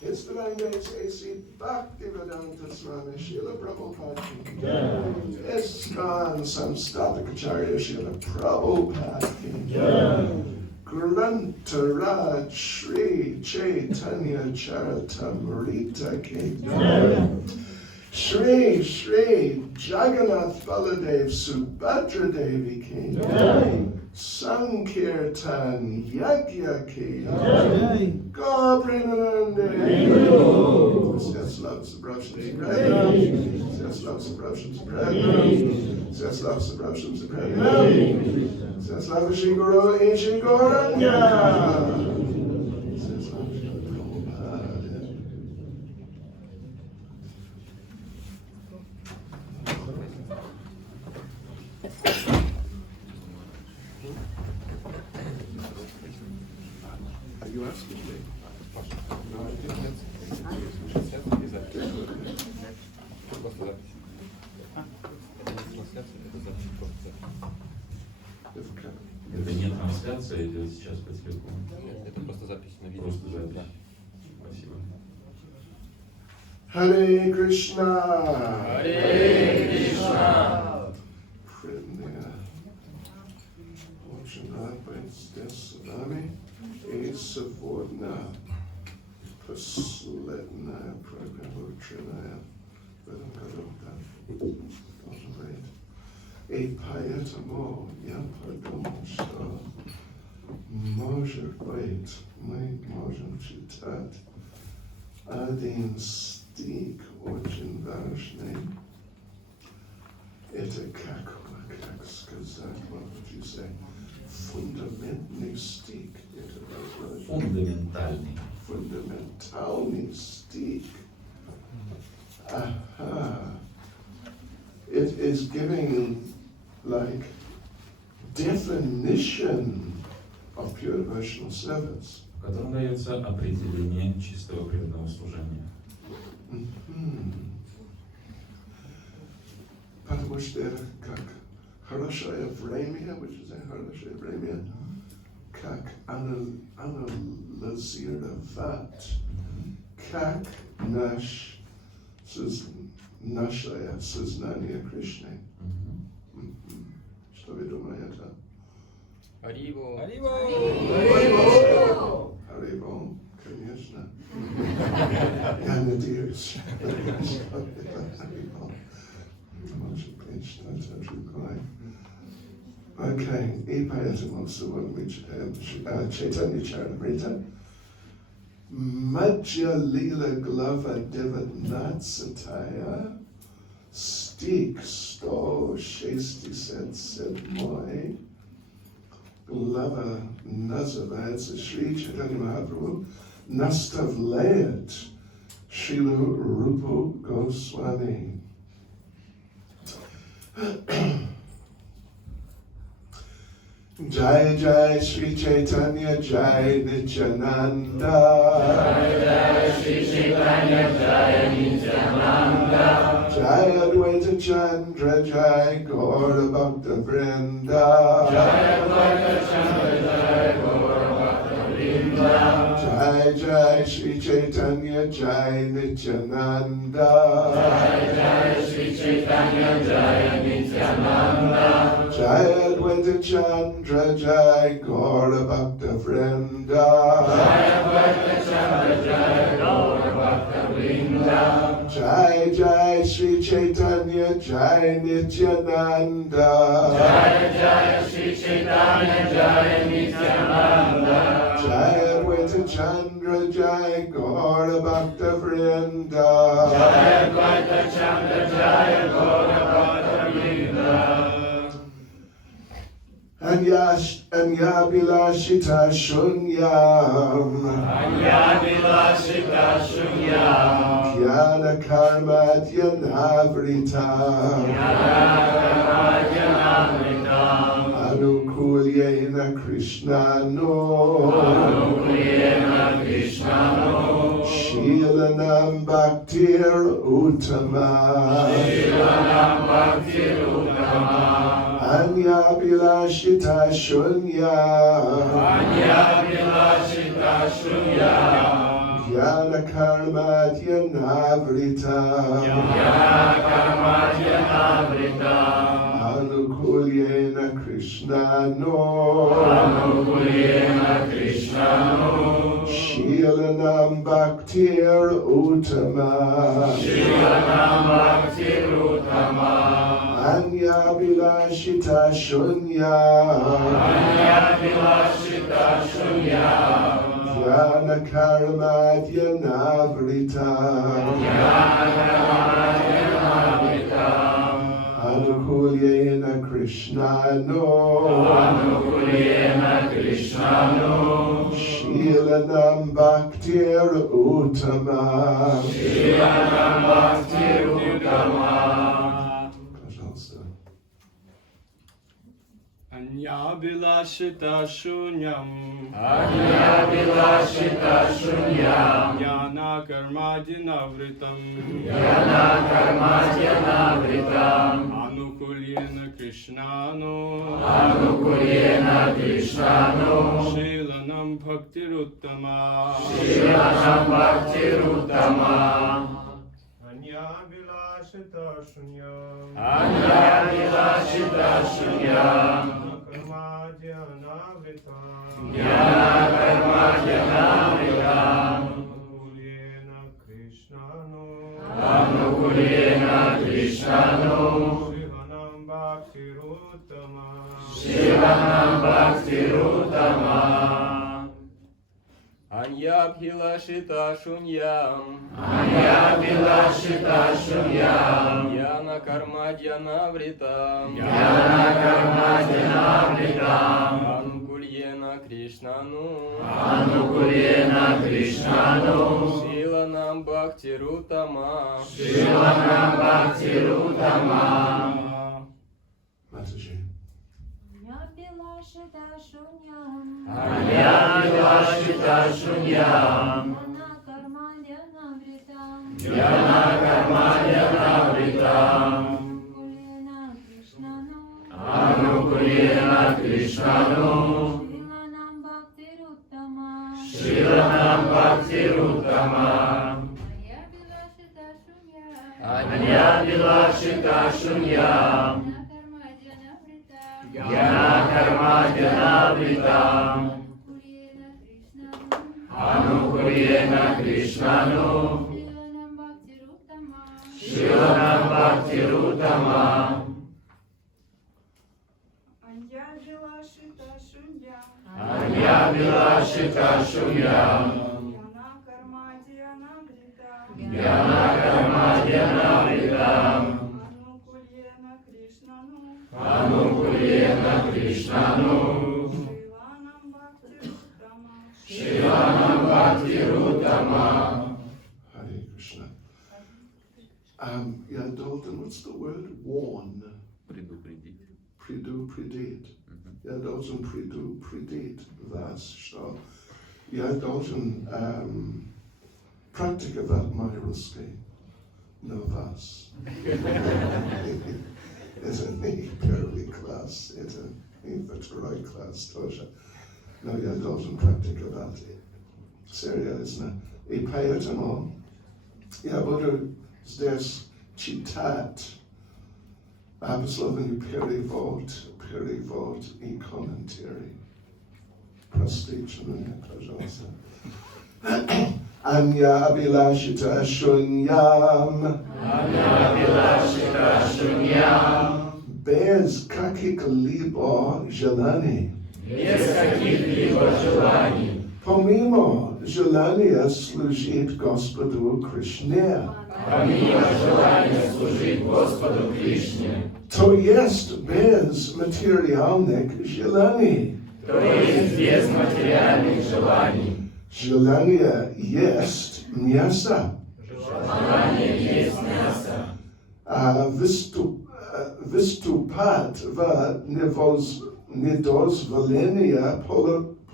His Divine Grace A.C. Bhakti Swami Srila Prabhupada. ISKCON Samstatakacharya Srila Prabhupada. Grantaraj Sri Chaitanya Charitamrita Ki. Shri Shri Jagannath Baladev Subhadra Devi Ki. Sankirtan Yagya Ki. Go Premanande. Yes, loves the Russians pregnant. Yes, loves the Russians pregnant. Yes, loves the Russians pregnant. Yes, loves Shri Guru Ishi Goranga. Yes, loves Shri Prabhupada. Are you asking me? No, I think that's Это не трансляция идет сейчас по телефону? Нет, это просто запись на видео. Просто запись. Спасибо. Hare Krishna. Hare Krishna. Свами и сегодня последняя программа ученая в этом году, да, должен быть. И поэтому я подумал, что может быть мы можем читать один стих очень важный. Это как сказать, what would you say? Фундаментный стих. Фундаментальный. Фундаментальный стих. It is giving like definition of pure devotional service. В котором дается определение чистого преданного служения. Потому что как хорошее время, which is хорошее время, как анализировать, как наше сознание Кришны. Что вы думаете? Харибо. Харибо, конечно. Я надеюсь. Харибо. Может быть, что-то другое. Окей, и поэтому сегодня мы читаем Чайтанья Чаритамрита. Мадья Лила глава 19, стих 167. Глава называется Шри Чайтанья Махапрабху наставляет Шрилу Рупу Госвами. Jai Jai Shri Chaitanya Jai Nityananda. Jai Jai Shri Chaitanya Jai Nityananda. Jai Advaita Chandra Jai Gaura Bhakta Vrinda. Jai Advaita Chandra Jai Gaura Bhakta Vrinda. Jai Jai Shri Chaitanya Jai Nityananda. Jai Jai Shri Chaitanya Jai Nityananda. Jai Advaita Chandra Jai Gaura Bhakta Vrinda. Jai Advaita Chandra Jai Gaura Bhakta Vrinda. Jai Jai Shri Chaitanya Jai Nityananda. Jai Jai Shri Chaitanya Jai Nityananda. Jai Advaita Chandra Jai Gaura Bhakta Vrinda. Jai Advaita Chandra Jai Gaura Bhakta Vrinda. Anyabilashita Shunyam. Anyabilashita Shunyam. Jnana Karmadyanavritam. Karmadyanavritam. Anukulyena Krishnano. Anukulyena Krishnano. Shilanam Bhaktir Uttama. Shilanam Bhaktir Uttama. Anya Bilashita Shunya Jnana Karma Dhanavrita Anukulyena Krishnano Shilanam Bhaktir Uttama Anya Bilashita Shunya Jnana Karma Dhanavrita Anukulyena Krishnano Shilanam Bhaktir Uttama Пожалуйста. Anya Bilashita Shunyam Jnana Karma Dhinavritam Anukulyena Krishnano Shilanam Bhaktiruttama Anya Bilashita Shunyam Karma Dhanavritam Anukulyena Krishnano Shivanam Bhaktiruttama Anyabhilashita Shunyam Jnana Karma Dhyanavritam Anukulyena Krishnanu Shilanam Bhaktiruttama Mataji. Anyabhilashita Shunyam Jnana Karma Dhanavritam Anukulyena Krishnano Shilanam Bhaktiruttama Anyabhilashita Shunyam Jnana Karma Dhanavritam Anukulyena Krishnano Shilanam Bhaktiruttama Anyabhilashita Shunyam Jnana Karma Dhanavritam Anukulyena Krishnano Shilanam Bhaktiruttama Hare Krishna. Yeah, Dalton, what's the word? Warn. Предупредить. Предупредить. Я должен предупредить вас, что я должен практиковать мой русский на вас. Это не первый класс, это не второй класс тоже. Но я должен практиковать серьезно. И поэтому я буду здесь читать обусловленный перевод и комментарий. Простите меня, пожалуйста. Anya Abhilashita Shunyam без каких-либо желаний. Помимо желания служить Господу Кришне. То есть без материальных желаний. Желание есть мясо. Выступать в недозволение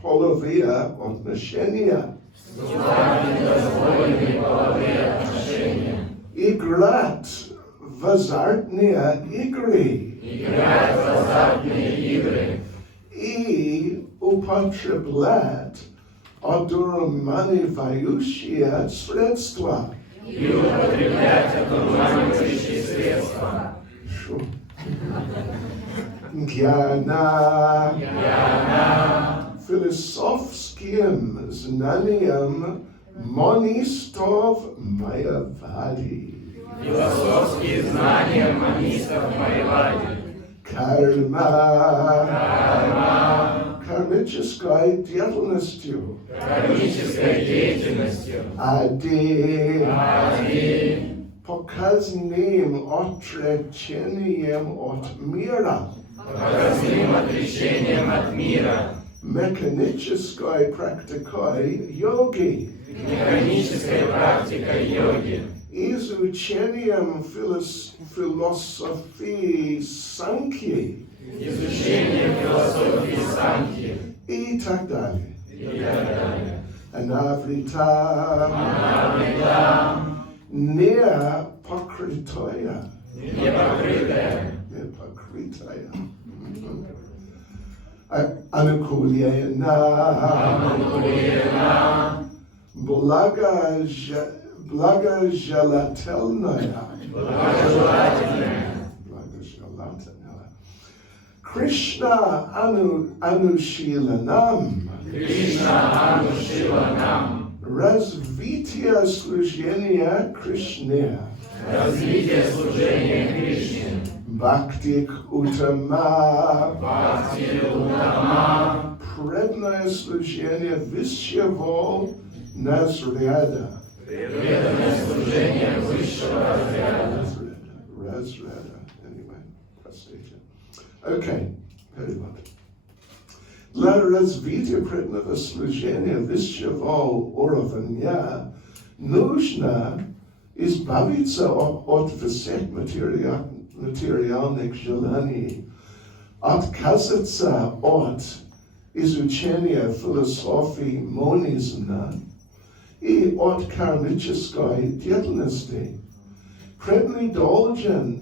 половые отношения. Играть в азартные игры. играть в азартные игры и употреблять одурманивающие средства. и употреблять одурманивающие средства. Гьяна, философским знанием монистов Майявади. Философские знания монистов Майявади. Кармической деятельностью. Кармической деятельностью. Показным отречением от мира. Показным отречением от мира. Механической практикой йоги. Механической практикой йоги. Изучением философии санхи. Изучением философии санхи. И так далее. Анаврита. Непокрытая. Анукулена. Благожелательная. Krishna Anushilanam. Развитие служения Кришне. Развитие служения Кришне. Бхакти Уттама. Преданное служение высшего разряда. Преданное служение высшего разряда. Разряда. Anyway, простите. Okay, very well. Для развития преданного служения высшего уровня нужно избавиться от всех материальных желаний, отказаться от изучения философии монизма и от кармической деятельности. Преданный должен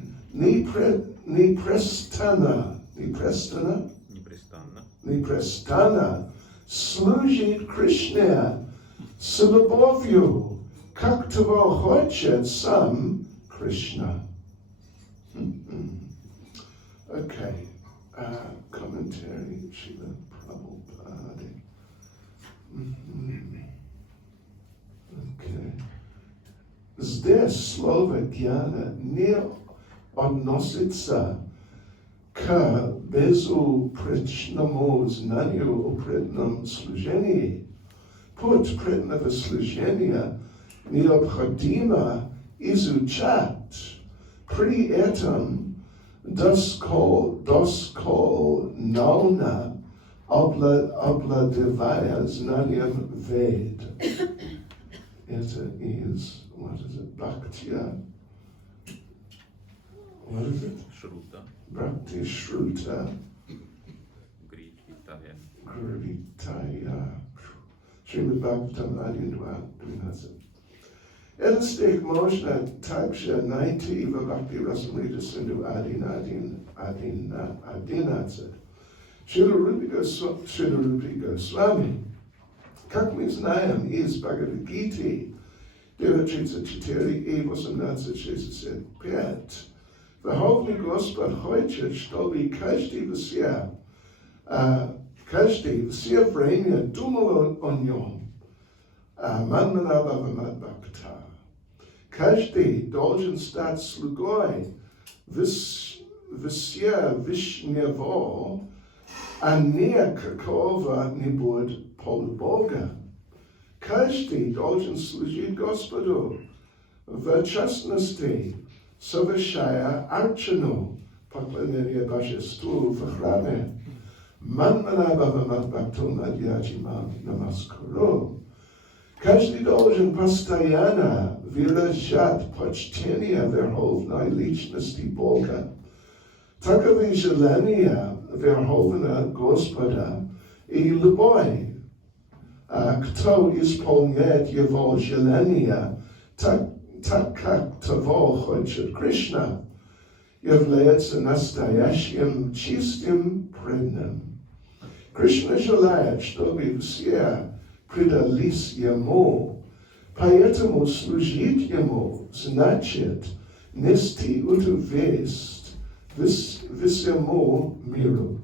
непрестанно служить Кришне с любовью, как того хочет сам Кришна. Okay. Commentary Шрила Прабхупады. Okay. Здесь слово гьяна не относится к безупречному знанию о преданном служении. Путь преданного служения необходимо изучать, при этом досконально обладая знанием Вед. Это из, what is it, Bhakti? What is it? Шрута. Bhakti Shruta Гритая. Gritaya. Шримад Бхагаватам 1.12. Этот стих можно также найти в Бхакти Расамрита Синду 1.11. Шрила Рупи Свами, как мы знаем из Бхагавад-гиты 9.34 и 18.65, Верховный Господь хочет, чтобы каждый все время думал о нем. Каждый должен стать слугой Вишнего, а не какого-нибудь полубога. Каждый должен служить Господу, в частности, совершая арчану, поклонение божеству в храме. Каждый должен постоянно выражать почтение верховной личности Бога. Таковы желания Верховного Господа и любой, кто исполняет его желания, так как того хочет Кришна. является настоящим чистым преданным. Кришна желает, чтобы все предались Ему, поэтому служить Ему значит нести эту весть всему миру.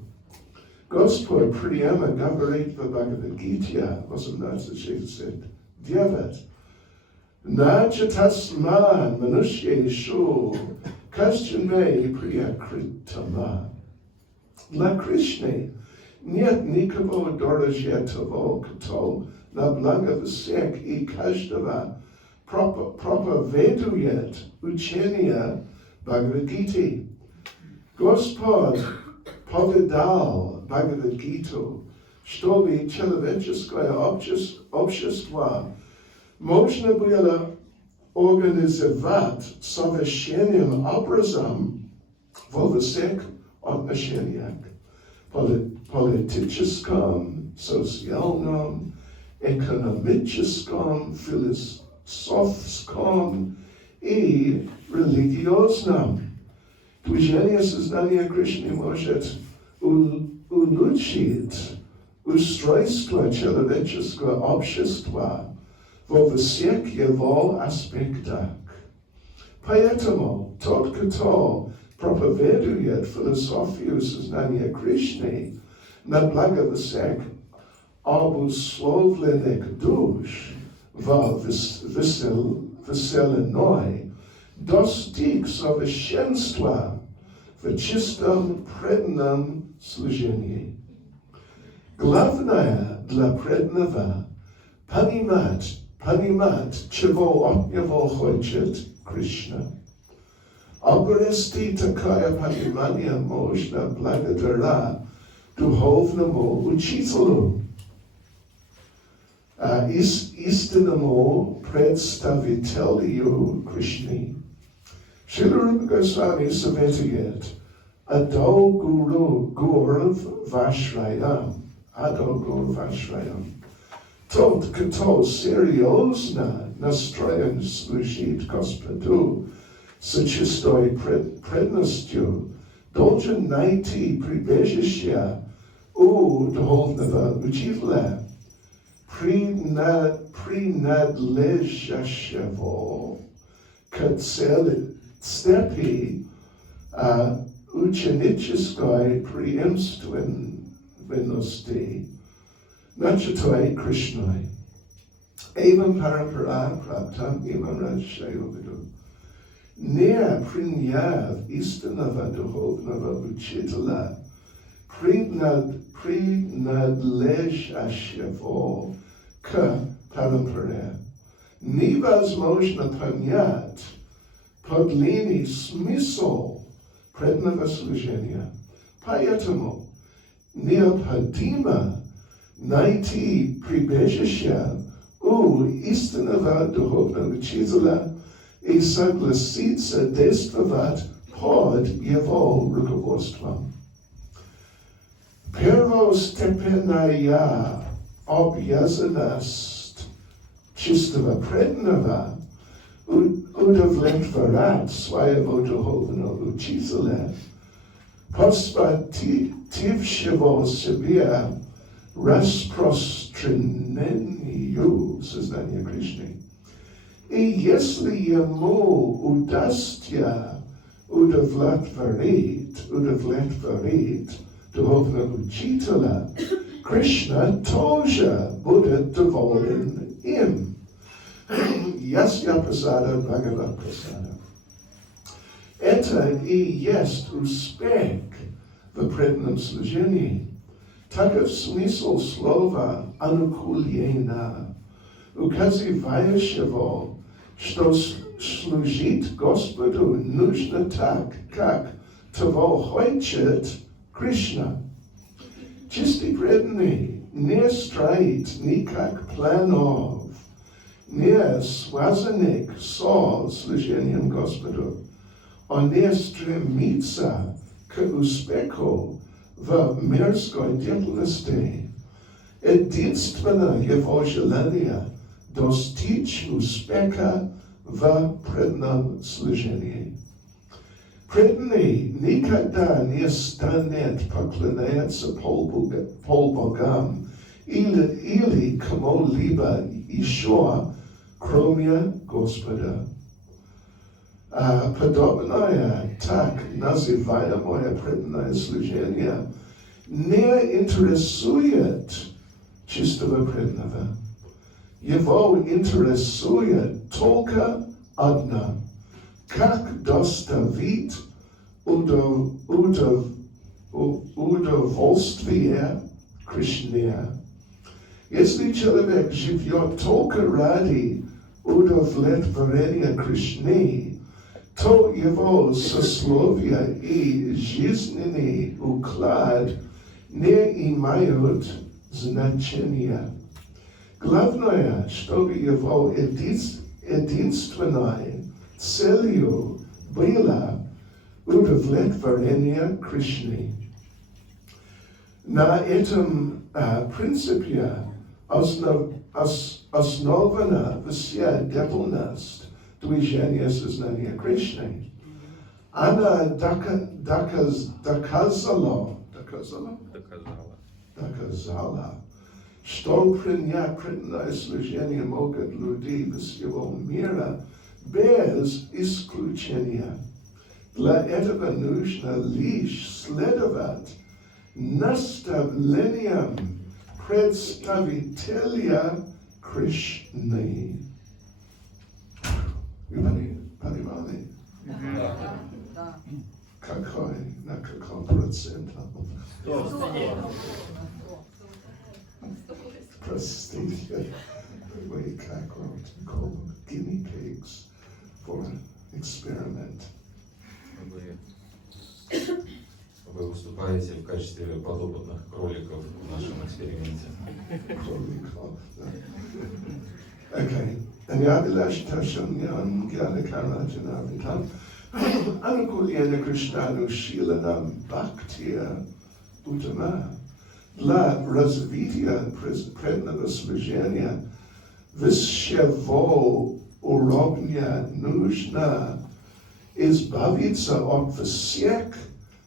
Господь прямо говорит в Бхагавад-гите 18:69. Начатасман манушьешу кашчанмей приякритама. Для Кришны нет никого дорожетого, кто на благо всех и каждого проповедует учение Бхагавад-гиты. Господь поведал Бхагавад-гиту, чтобы человеческое общество можно было организовать совершенным образом во всех отношениях: политическом, социальном, экономическом, философском и религиозном. Движение сознания Кришны может улучшить устройство человеческого общества во всех его аспектах. Поэтому тот, кто проповедует философию сознания Кришны на благо всех обусловленных душ во вселенной, достиг совершенства в чистом преданном служении. Главное для преданного понимать, чего от него хочет Кришна. Обрести такое понимание можно благодаря духовному учителю, истинному представителю Кришны. Шрила Госвами советует: Адо гуру вашраям. Тот, кто серьезно настроен служить Господу с чистой преданностью, должен найти прибежище у духовного учителя, принадлежащего к цепи ученической преемственности, начатой Кришной. Эвам парампара праптам имам раджшайовиду. Не приняв истинного духовного учителя, принадлежащего к парампаре, невозможно понять подлинный смысл преданного служения. Поэтому необходимо найти прибежище у истинного духовного учителя и согласиться действовать под его руководством. Первостепенная обязанность чистого преданного удовлетворять своего духовного учителя, посвятившего себя распространению сознания Кришны. И если ему удастся удовлетворить духовного учителя, Кришна тоже будет доволен им. Ясья прасада Бхагават прасада. Это и есть успех в преданном служении. Таков смысл слова «анукульена», указывающего, что служить Господу нужно так, как того хочет Кришна. Чистый преданный не строит никак планов, не связанных со служением Господу. Он не стремится к успеху в мирской деятельности. Единственное его желание достичь успеха в преданном служении. Преданный никогда не станет поклоняться полбогам или кому-либо еще, кроме Господа. Подобное так называемое преданное служение не интересует чистого преданного. Его интересует только одно. Как доставить удовольствие Кришне. Если человек живет только ради удовлетворения Кришны, то его сословие и жизненный уклад не имеют значения. Главное, чтобы его единственной целью было удовлетворение Кришны. На этом принципе основана вся деятельность движения сознания Кришны. Она доказала, что принять преданное служение могут люди всего мира без исключения. Для этого нужно лишь следовать наставлениям представителя Кришны. Вы понимали? Да. Какой? На каком проценте? Простите, вы как вот guinea pigs for experiment. Вы выступаете в качестве подопытных кроликов в нашем эксперименте. Кроликов, да. Okay. Anyabhilashtashamyam Gyanakarmajanavritam Anukulyana Krishnanu Shilanam Bhaktiya Uttama. Для развития преданного служения высшего уровня нужно избавиться от всех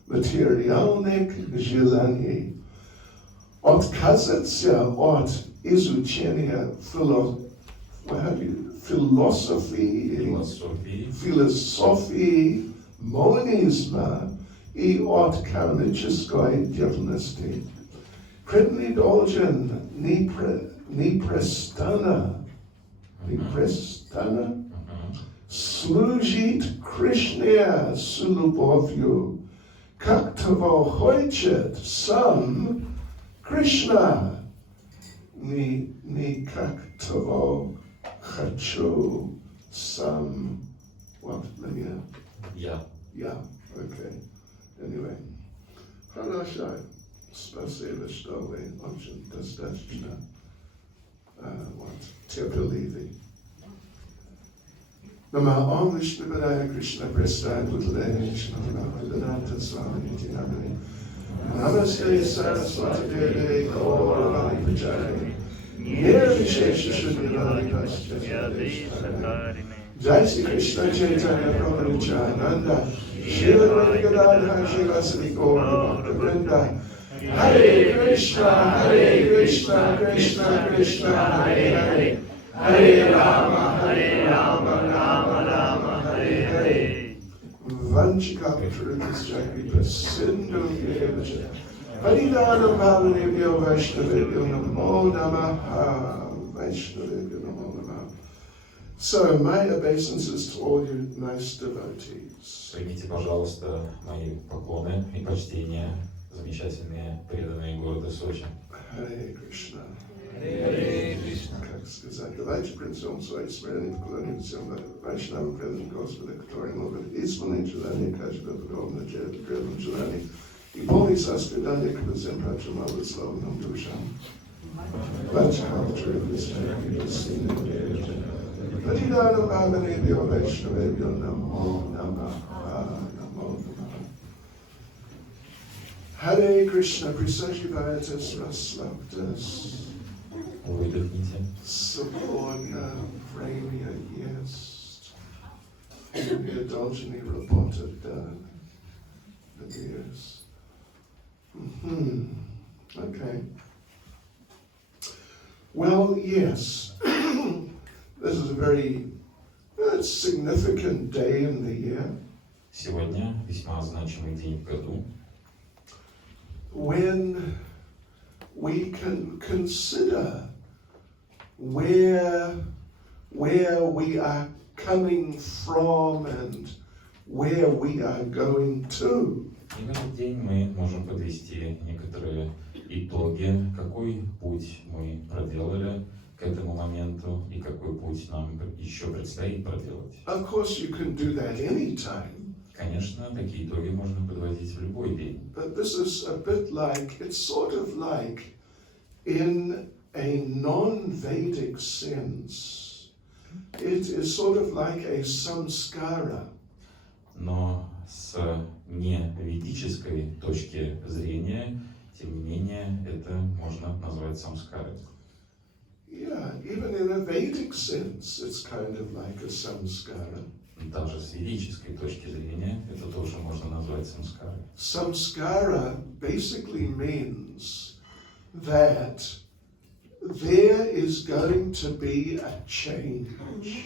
материальных желаний, отказаться от изучения философии, монизма и от кармической деятельности. Преданный должен непрестанно служить Кришне с любовью, как того хочет сам Кришна, не как того хочу сам меня. Я. Okay. Anyway. Хорошо. Спасибо, что вы очень достаточно терпеливы. Нама Ом Вишну Падая Кришна Престай Бутале Шнаманападанта Свами Тинамани Намасте Сарасвати Деве Гауравани Пачари Нирвишеша Шуднирани Пачари Jai Sri Krishna Chaitanya Prabhu Nityananda Shila Radha Shiva Sri Gaura Bhakta Hare Krishna, Krishna Krishna, Hare Hare, Hare Rama, Rama Rama, Hare Hare. Vanchikapatrudhisjaki Sindhu Yevacha Harinam Bhavanebhyo Vaishnavebhyo Namo Namaha Vaishnavebhyo Namo Namaha. So my obeisances to all you nice devotees. Примите, пожалуйста, мои поклоны и почтения, замечательные преданные города Сочи. Hare Krishna. Hare Krishna. Как сказать, давайте принесем свои смиренные поклонения всем Вайшнавам, преданным Господа, которые могут исполнить желание каждого подобно преданным желаниям и полное сострадание к всем прочим славным душам. Париданам Бхаванебхьо Вайшнавебхьо Намо Намаха. Hare Krishna, присаживайтесь, расслабьтесь. Выдохните. Свободно время есть. Вы должны работать, да. Yes. Hmm. Okay. Well, yes. This is a very significant day in the year Сегодня весьма значимый день в году, when we can consider where we are coming from and where we are going to. и в этот день мы можем подвести некоторые итоги, какой путь мы проделали к этому моменту и какой путь нам еще предстоит проделать. Of course, you can do that anytime, Конечно, такие итоги можно подводить в любой день. but this is a bit like, it's sort of like in a non-Vedic sense, it is sort of like a samskara. Но с неведической точки зрения, тем не менее, это можно назвать самскарой. Yeah, even in a Vedic sense, it's kind of like a samskara. Даже с ведической точки зрения, это тоже можно назвать самскарой. Samskara basically means that there is going to be a change.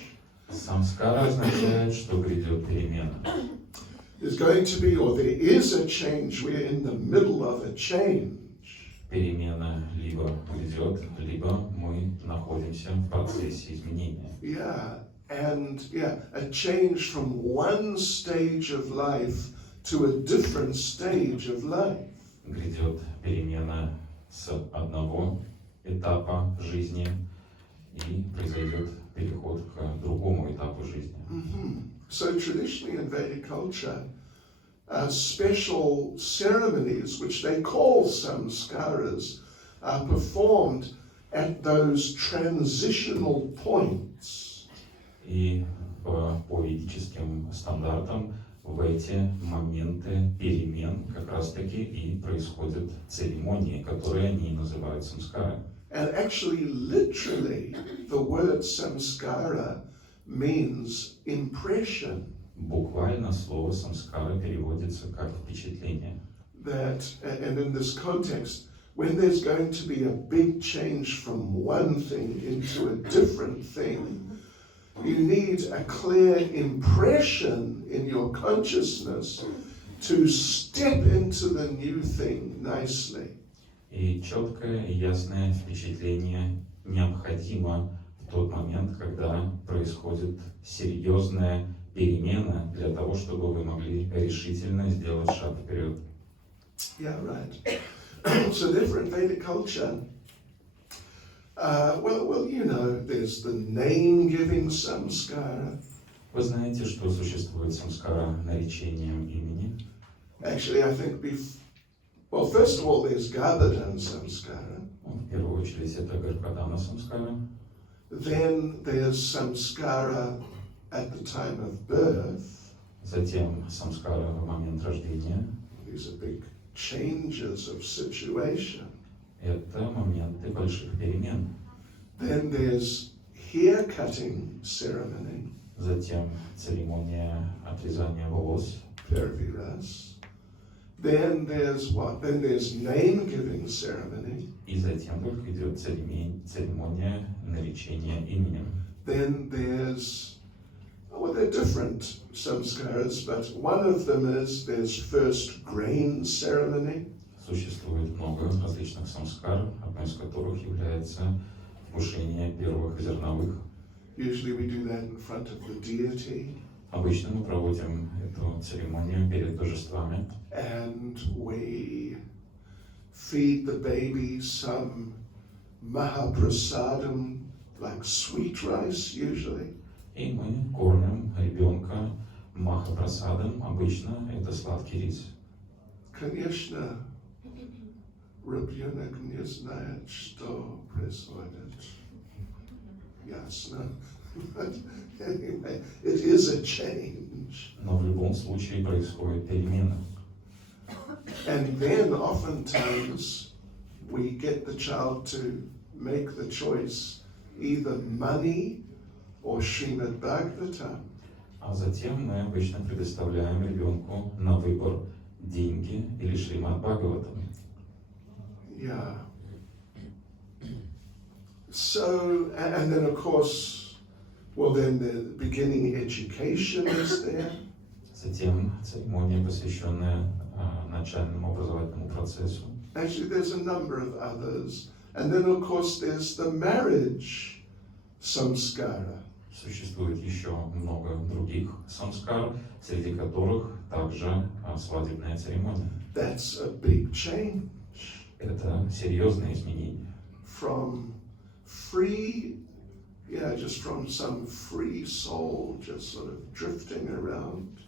Самскара означает, что грядет перемена. There's going to be, or there is a change. We're in the middle of a change. Перемена либо грядет, либо мы находимся в процессе изменения. A change from one stage of life to a different stage of life. Грядет перемена с одного этапа жизни и произойдет переход к другому этапу жизни. So traditionally in Vedic culture, special ceremonies, which they call samskaras, are performed at those transitional points. И по ведическим стандартам в эти моменты перемен как раз-таки и происходят церемонии, которые они называют самскарой. And actually, literally, the word samskara means impression. Буквально слово самскара переводится как впечатление. That, and in this context, when there's going to be a big change from one thing into a different thing, you need a clear impression in your consciousness to step into the new thing nicely. И четкое и ясное впечатление необходимо в тот момент, когда происходит серьезная перемена для того, чтобы вы могли решительно сделать шаг вперед. Yeah, right. So therefore in Vedic culture, well, you know, there's the name-giving samskara. Вы знаете, что существует самскара наречением имени? Actually, I think well, first of all, there's Garbhadan samskara. В первую очередь это Гарбхадана самскара. Then there's samskara at the time of birth. Затем самскара в момент рождения. These are big changes of situation. Это моменты больших перемен. Then there's hair cutting ceremony, Затем церемония отрезания волос. Peraviras. Then there's what? Then there's name-giving ceremony. И затем только идет церемония наречения именем. Then there's, well, they're different samskaras, but one of them is there's first grain ceremony. Существует много различных самскар, одной из которых является вкушение первых зерновых. Usually we do that in front of the deity. Обычно мы проводим эту церемонию перед божествами. And we feed the baby some mahaprasadam, like sweet rice usually. И мы кормим ребенка махапрасадом, обычно это сладкий рис. Конечно, ребенок не знает, что происходит. Ясно. But anyway, it is a change. Но в любом случае происходит перемена. And then oftentimes we get the child to make the choice either money or Srimad Bhagavatam. А затем мы обычно предоставляем ребенку на выбор деньги или Шримад Бхагаватам. Yeah. So, and then of course, well then the beginning education is there. Затем церемония, посвященная начальному образовательному процессу. Actually, there's a number of others. And then of course there's the marriage samskara. Существует еще много других самскар, среди которых также свадебная церемония. That's a big change. Это серьезные изменения. From free, just from some free soul just sort of drifting around.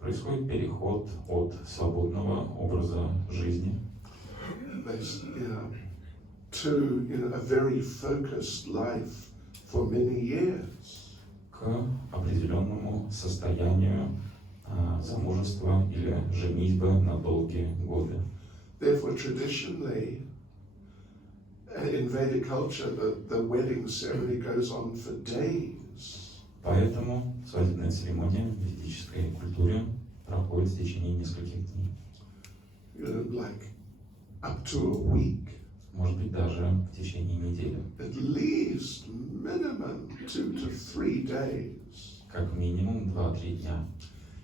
Происходит переход от свободного образа жизни to a very focused life for many years. к определенному состоянию замужества или женитьбы на долгие годы. Therefore, traditionally, in Vedic culture, the wedding ceremony goes on for days. Поэтому свадебная церемония в ведической культуре проходит в течение нескольких дней. Like up to a week. Может быть, даже в течение недели. At least minimum 2 to 3 days. Как минимум 2-3 дня.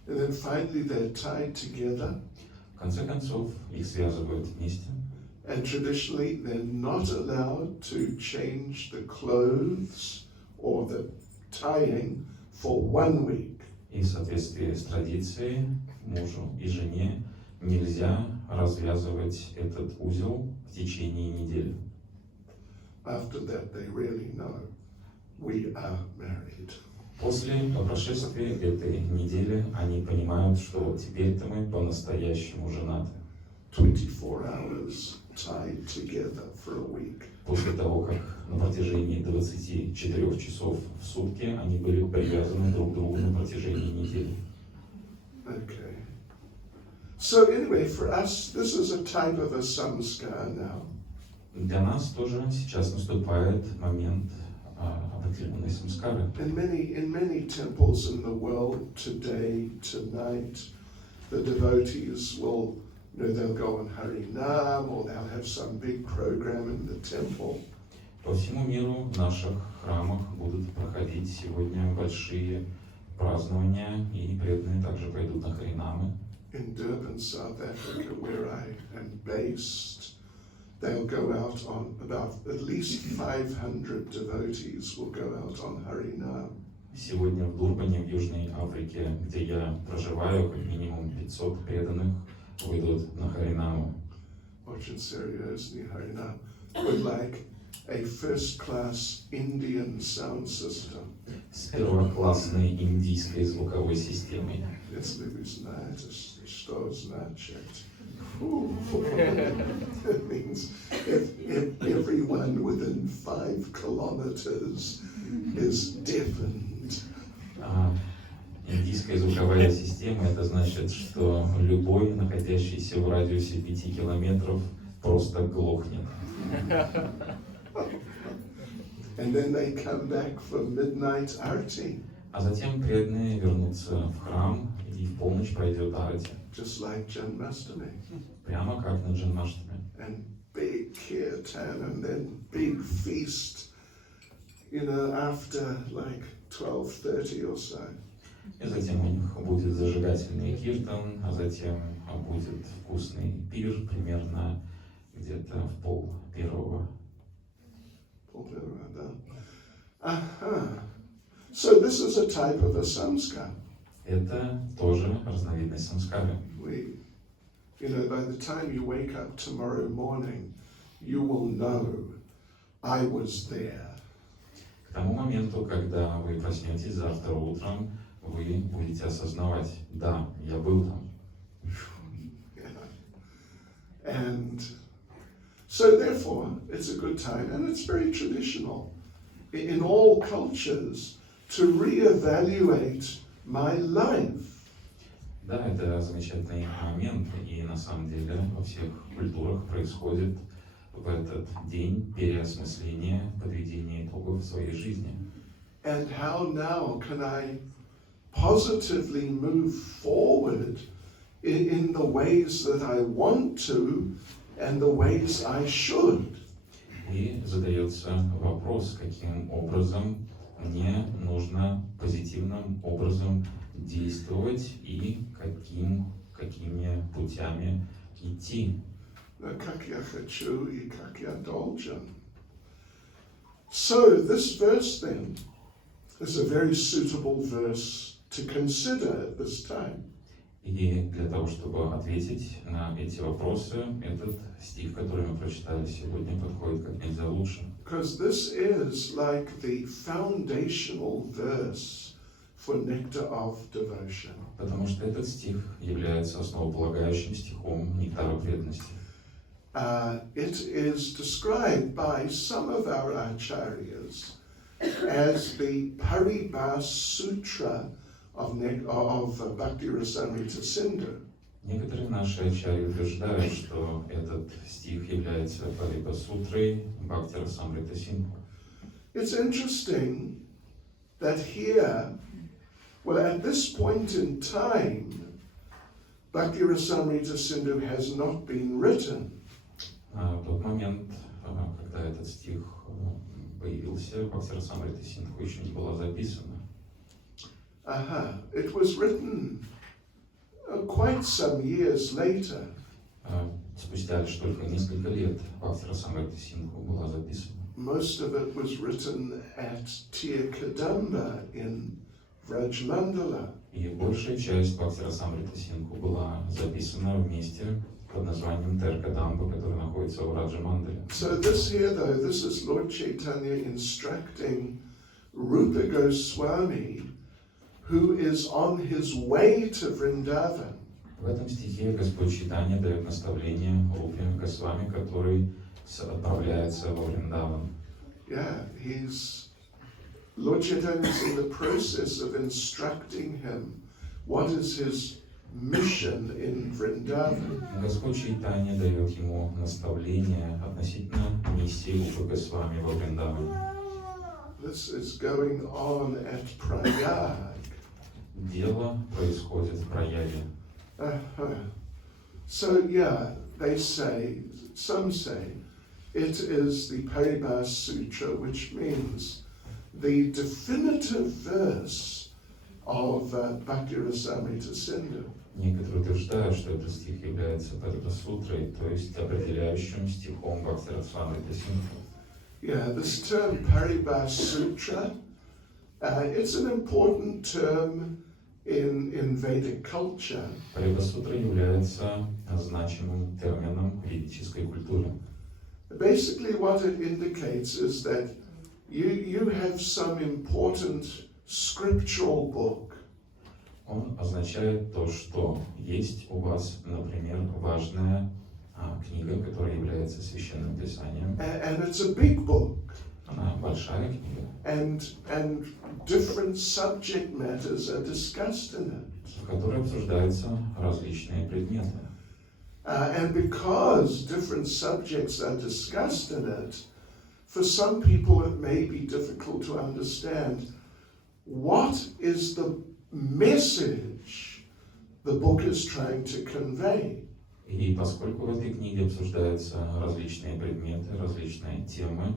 And then finally they're tied together. В конце концов, их связывают вместе. And traditionally they're not allowed to change the clothes or the tying for 1 week. И в соответствии с традицией мужу и жене нельзя развязывать этот узел в течение недели. After that they really know we are married. После прошествия этой недели они понимают, что теперь-то мы по-настоящему женаты. 24 hours tied together for a week. После того, как на протяжении 24 часов в сутки они были привязаны друг к другу на протяжении недели. Okay. So anyway, for us, this is a type of a samskar now. Для нас тоже сейчас наступает момент определенной самскары. In many temples in the world today, tonight, the devotees will, they'll go on Harinam or they'll have some big program in the temple. По всему миру в наших храмах будут проходить сегодня большие празднования, и преданные также пойдут на харинамы. In Durban, South Africa, where I am based, they'll go out on about at least 500 devotees will go out on Harinam. Сегодня в Дурбане, в Южной Африке, где я проживаю, как минимум 500 преданных выйдут на харинаму. Очень серьезный Harinam with like a first-class Indian sound system. С первоклассной индийской звуковой системой. Если вы знаете, что значит. It means if everyone within 5 kilometers is deafened. Индийская звуковая система — это значит, что любой, находящийся в радиусе 5 километров, просто глохнет. And then they come back for midnight arti. А затем преданные вернутся в храм, и в полночь пройдет арати. Just like Janmashtami. Прямо как на Джанмаштами. And big kirtan and then big feast, after like 12:30 or so. И затем у них будет зажигательный киртан, а затем будет вкусный пир примерно где-то в 12:30. So this is a type of a samskar. Это тоже разновидность самскары. By the time you wake up tomorrow morning, you will know I was there. К тому моменту, когда вы проснетесь завтра утром, вы будете осознавать, да, я был там. And so therefore, it's a good time, and it's very traditional in all cultures to reevaluate my life. Да, это замечательный момент, и на самом деле во всех культурах происходит в этот день переосмысление, подведение итогов своей жизни. And how now can I positively move forward in the ways that I want to and the ways I should. И задается вопрос, каким образом мне нужно позитивным образом действовать и какими путями идти. Как я хочу и как я должен. So this verse then is a very suitable verse to consider at this time. И для того, чтобы ответить на эти вопросы, этот стих, который мы прочитали сегодня, подходит как нельзя лучше. Because this is like the foundational verse for nectar of devotion. Потому что этот стих является основополагающим стихом нектара преданности. It is described by some of our acharyas as the Paribhas Sutra of Bhakti Rasamrita Sindhu. Некоторые наши ачарьи утверждают, что этот стих является Парибхас-сутрой Бхакти Расамрита Синдху. It's interesting that here, well, at this point in time, Bhakti Rasamrita Sindhu has not been written. В тот момент, когда этот стих появился, Бхакти Расамрита Синдху еще не была записана. It was written quite some years later. Спустя лишь только несколько лет Бхакти Расамрита Синдху была записана. Most of it was written at Tirkadamba in Vrajmandala. И большая часть Бхакти Расамрита Синдху была записана в месте под названием Теркадамба, который находится в Раджамандале. So this here though, this is Lord Chaitanya instructing Rupa Goswami, who is on his way to Vrindavan. В этом стихе Господь Чайтанья дает наставление Рупе Госвами, который отправляется во Вриндаван. Yeah, Lord Chaitanya is in the process of instructing him what is his mission in Vrindavan. Господь Чайтанья дает ему наставление относительно миссии Рупы Госвами во Вриндаване. This is going on at Prayag. Дело происходит в Праяге. So yeah, some say, it is the Paribhas Sutra, which means the definitive verse of Bhakti Rasamrita Sindhu. Некоторые утверждают, что этот стих является Парибхас-сутрой, то есть определяющим стихом Бхакти Расамрита Синдху. Yeah, this term Paribhas Sutra, it's an important term in Vedic culture. Парибхас-сутра является значимым термином в ведической культуре. Basically what it indicates is that you have some important scriptural book. Он означает то, что есть у вас, например, важная книга, которая является священным писанием. And it's a big book. Она большая книга. And different subject matters are discussed in it. В которой обсуждаются различные предметы. And because different subjects are discussed in it, for some people it may be difficult to understand what is the message the book is trying to convey. И поскольку в этой книге обсуждаются различные предметы, различные темы,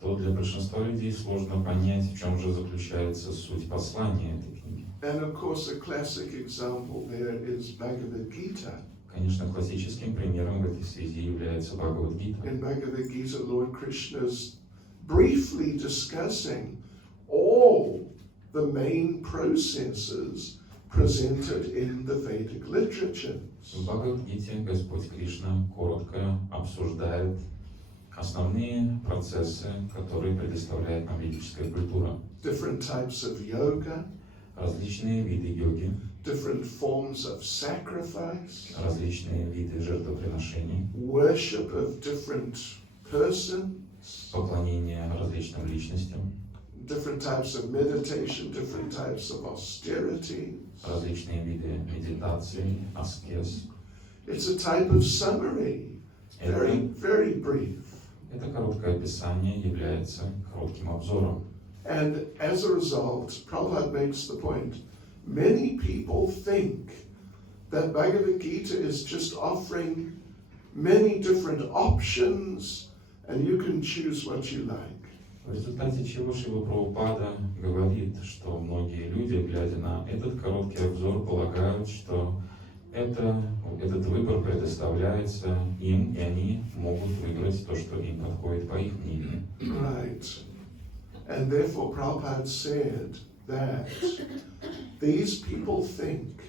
то для большинства людей сложно понять, в чем же заключается суть послания этой книги. And of course a classic example there is Bhagavad Gita. Конечно, классическим примером в этой связи является Бхагавад-гита. In Bhagavad Gita, Lord Krishna is briefly discussing all the main processes presented in the Vedic literatures. В Бхагавад-гите Господь Кришна коротко обсуждает основные процессы, которые предоставляет нам ведическая культура. Different types of yoga, Различные виды йоги, different forms of sacrifice, различные виды жертвоприношений, worship of different persons, поклонение различным личностям, different types of meditation, different types of austerity. различные виды медитации, аскез. It's a type of summary, very, very brief. Это короткое описание является коротким обзором. And as a result, Prabhupada makes the point, many people think that Bhagavad Gita is just offering many different options, and you can choose what you like. В результате чего Шрила Прабхупада говорит, что многие люди, глядя на этот короткий обзор, полагают, что этот выбор предоставляется им, и они могут выбрать то, что им подходит по их мнению. Right. And therefore Prabhupada said that these people think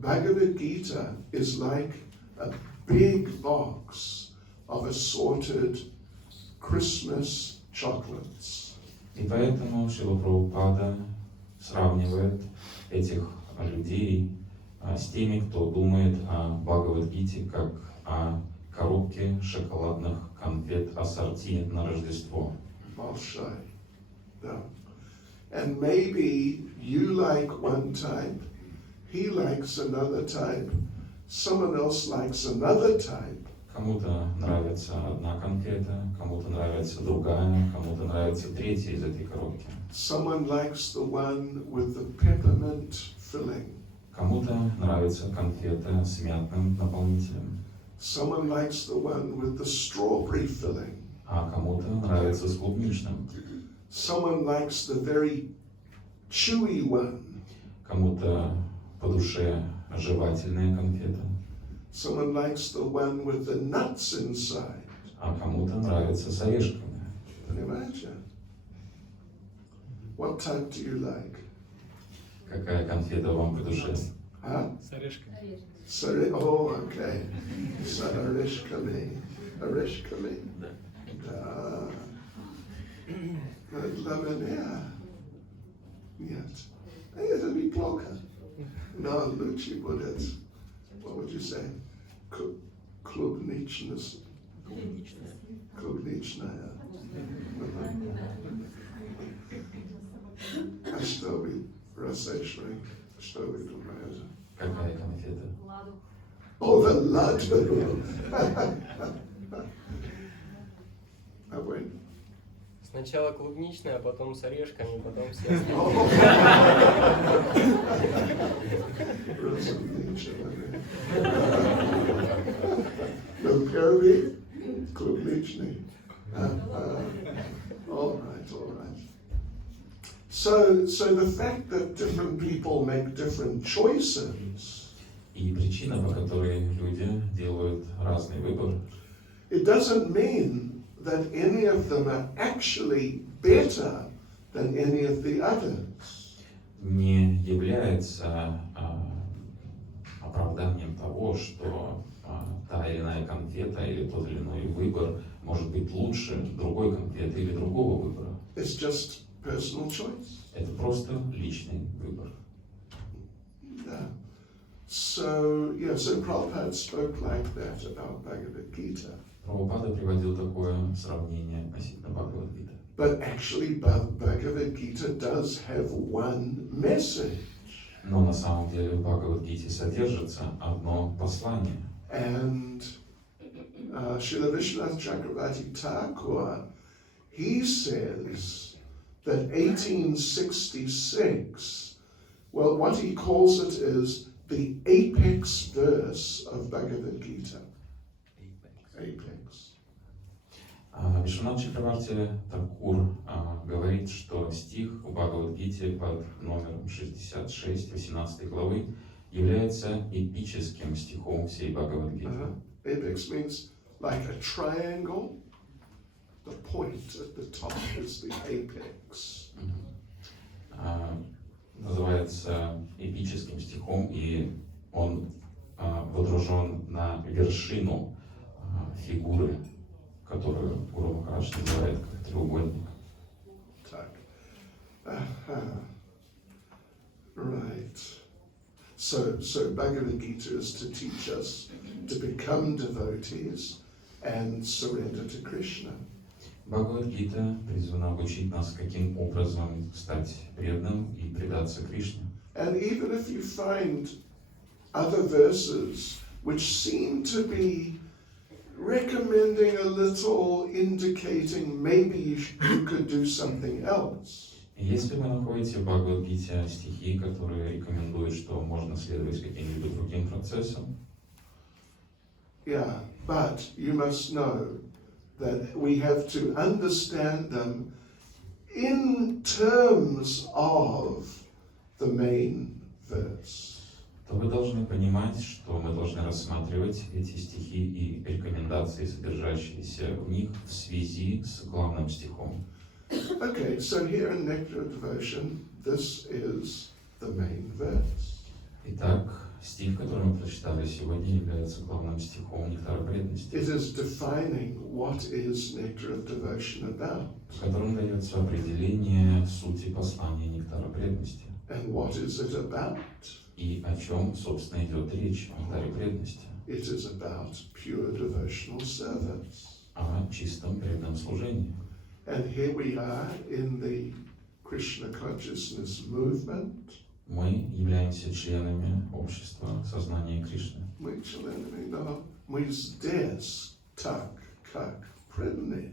Bhagavad Gita is like a big box of assorted Christmas chocolates. И поэтому Шрила Прабхупада сравнивает этих людей с теми, кто думает о Бхагавад-гите как о коробке шоколадных конфет ассорти на Рождество. Malshai. Yeah. And maybe you like one type, he likes another type, someone else likes another type. Кому-то нравится одна конфета, кому-то нравится другая, кому-то нравится третья из этой коробки. Someone likes the one with the peppermint filling. Кому-то нравится конфета с мятным наполнителем, Someone likes the one with the strawberry filling. а кому-то нравится с клубничным. Someone likes the very chewy one. Кому-то по душе жевательная конфета, Someone likes the one with the nuts inside. а кому-то нравится с орешками. Can you imagine? What type do you like? Какая конфета вам по душе? Huh? С орешками. Sorry. Oh, okay. So Arishkali. Lamania. Нет. Это неплохо. Но лучше будет, what would you say? Клубничность. Клубничная. А что вы, Расешвай, что вы думаете? Какая конфета? Oh, the laddu. А вы? Сначала клубничная, а потом с орешками, потом все остальные. Разумничная. Ну, первый клубничный. All right. So the fact that different people make different choices, И причина, по которой люди делают разный выбор, it doesn't mean that any of them are actually better than any of the others. не является оправданием того, что та или иная конфета или тот или иной выбор может быть лучше другой конфеты или другого выбора. It's just personal choice. Это просто личный выбор. Yeah. So Prabhupada spoke like that about Bhagavad Gita. Прабхупада приводил такое сравнение относительно Бхагавад-гиты. But actually, Bhagavad Gita does have one message. Но на самом деле в Бхагавад-гите содержится одно послание. And Srila Vishwanath Chakravarti Thakur, he says that 1866, well, what he calls it is the apex verse of Bhagavad Gita. Apex. Вишванат Чакраварти Такур говорит, что стих в Бхагавад-гите под номером 66, 18 главы является эпическим стихом всей Бхагавад-гиты. Apex means like a triangle. The point at the top is the apex. Называется эпическим стихом, и он водружен на вершину фигуры, которую Гуру Махарадж называет как треугольник. Так. Right. So Bhagavad Gita is to teach us to become devotees and surrender to Krishna. Бхагавад-гита призвана обучить нас, каким образом стать преданным и предаться Кришне. And even if you find other verses which seem to be recommending a little, indicating maybe you could do something else. Если вы находите в Бхагавад-гите стихи, которые рекомендуют, что можно следовать каким-либо другим процессам, yeah, but you must know that we have to understand them in terms of the main verse. то вы должны понимать, что мы должны рассматривать эти стихи и рекомендации, содержащиеся в них, в связи с главным стихом. Okay, so here in Nectar of Devotion, this is the main verse. Итак, стих, который мы прочитали сегодня, является главным стихом Нектара преданности, It is defining what is Nectar of Devotion about в котором дается определение сути послания Нектара преданности and what is it about. и о чем, собственно, идет речь в Нектаре преданности, It is about pure devotional service. о чистом преданном служении. And here we are in the Krishna consciousness movement. Мы являемся членами общества сознания Кришны. Мы членами, но мы здесь так, как преданные.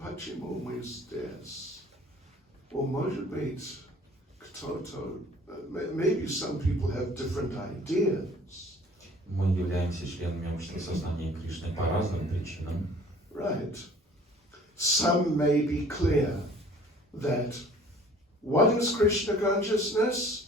Почему мы здесь? Or может быть, кто-то, maybe some people have different ideas. Мы являемся членами общества сознания Кришны по разным причинам. Right. Some may be clear that what is Krishna consciousness?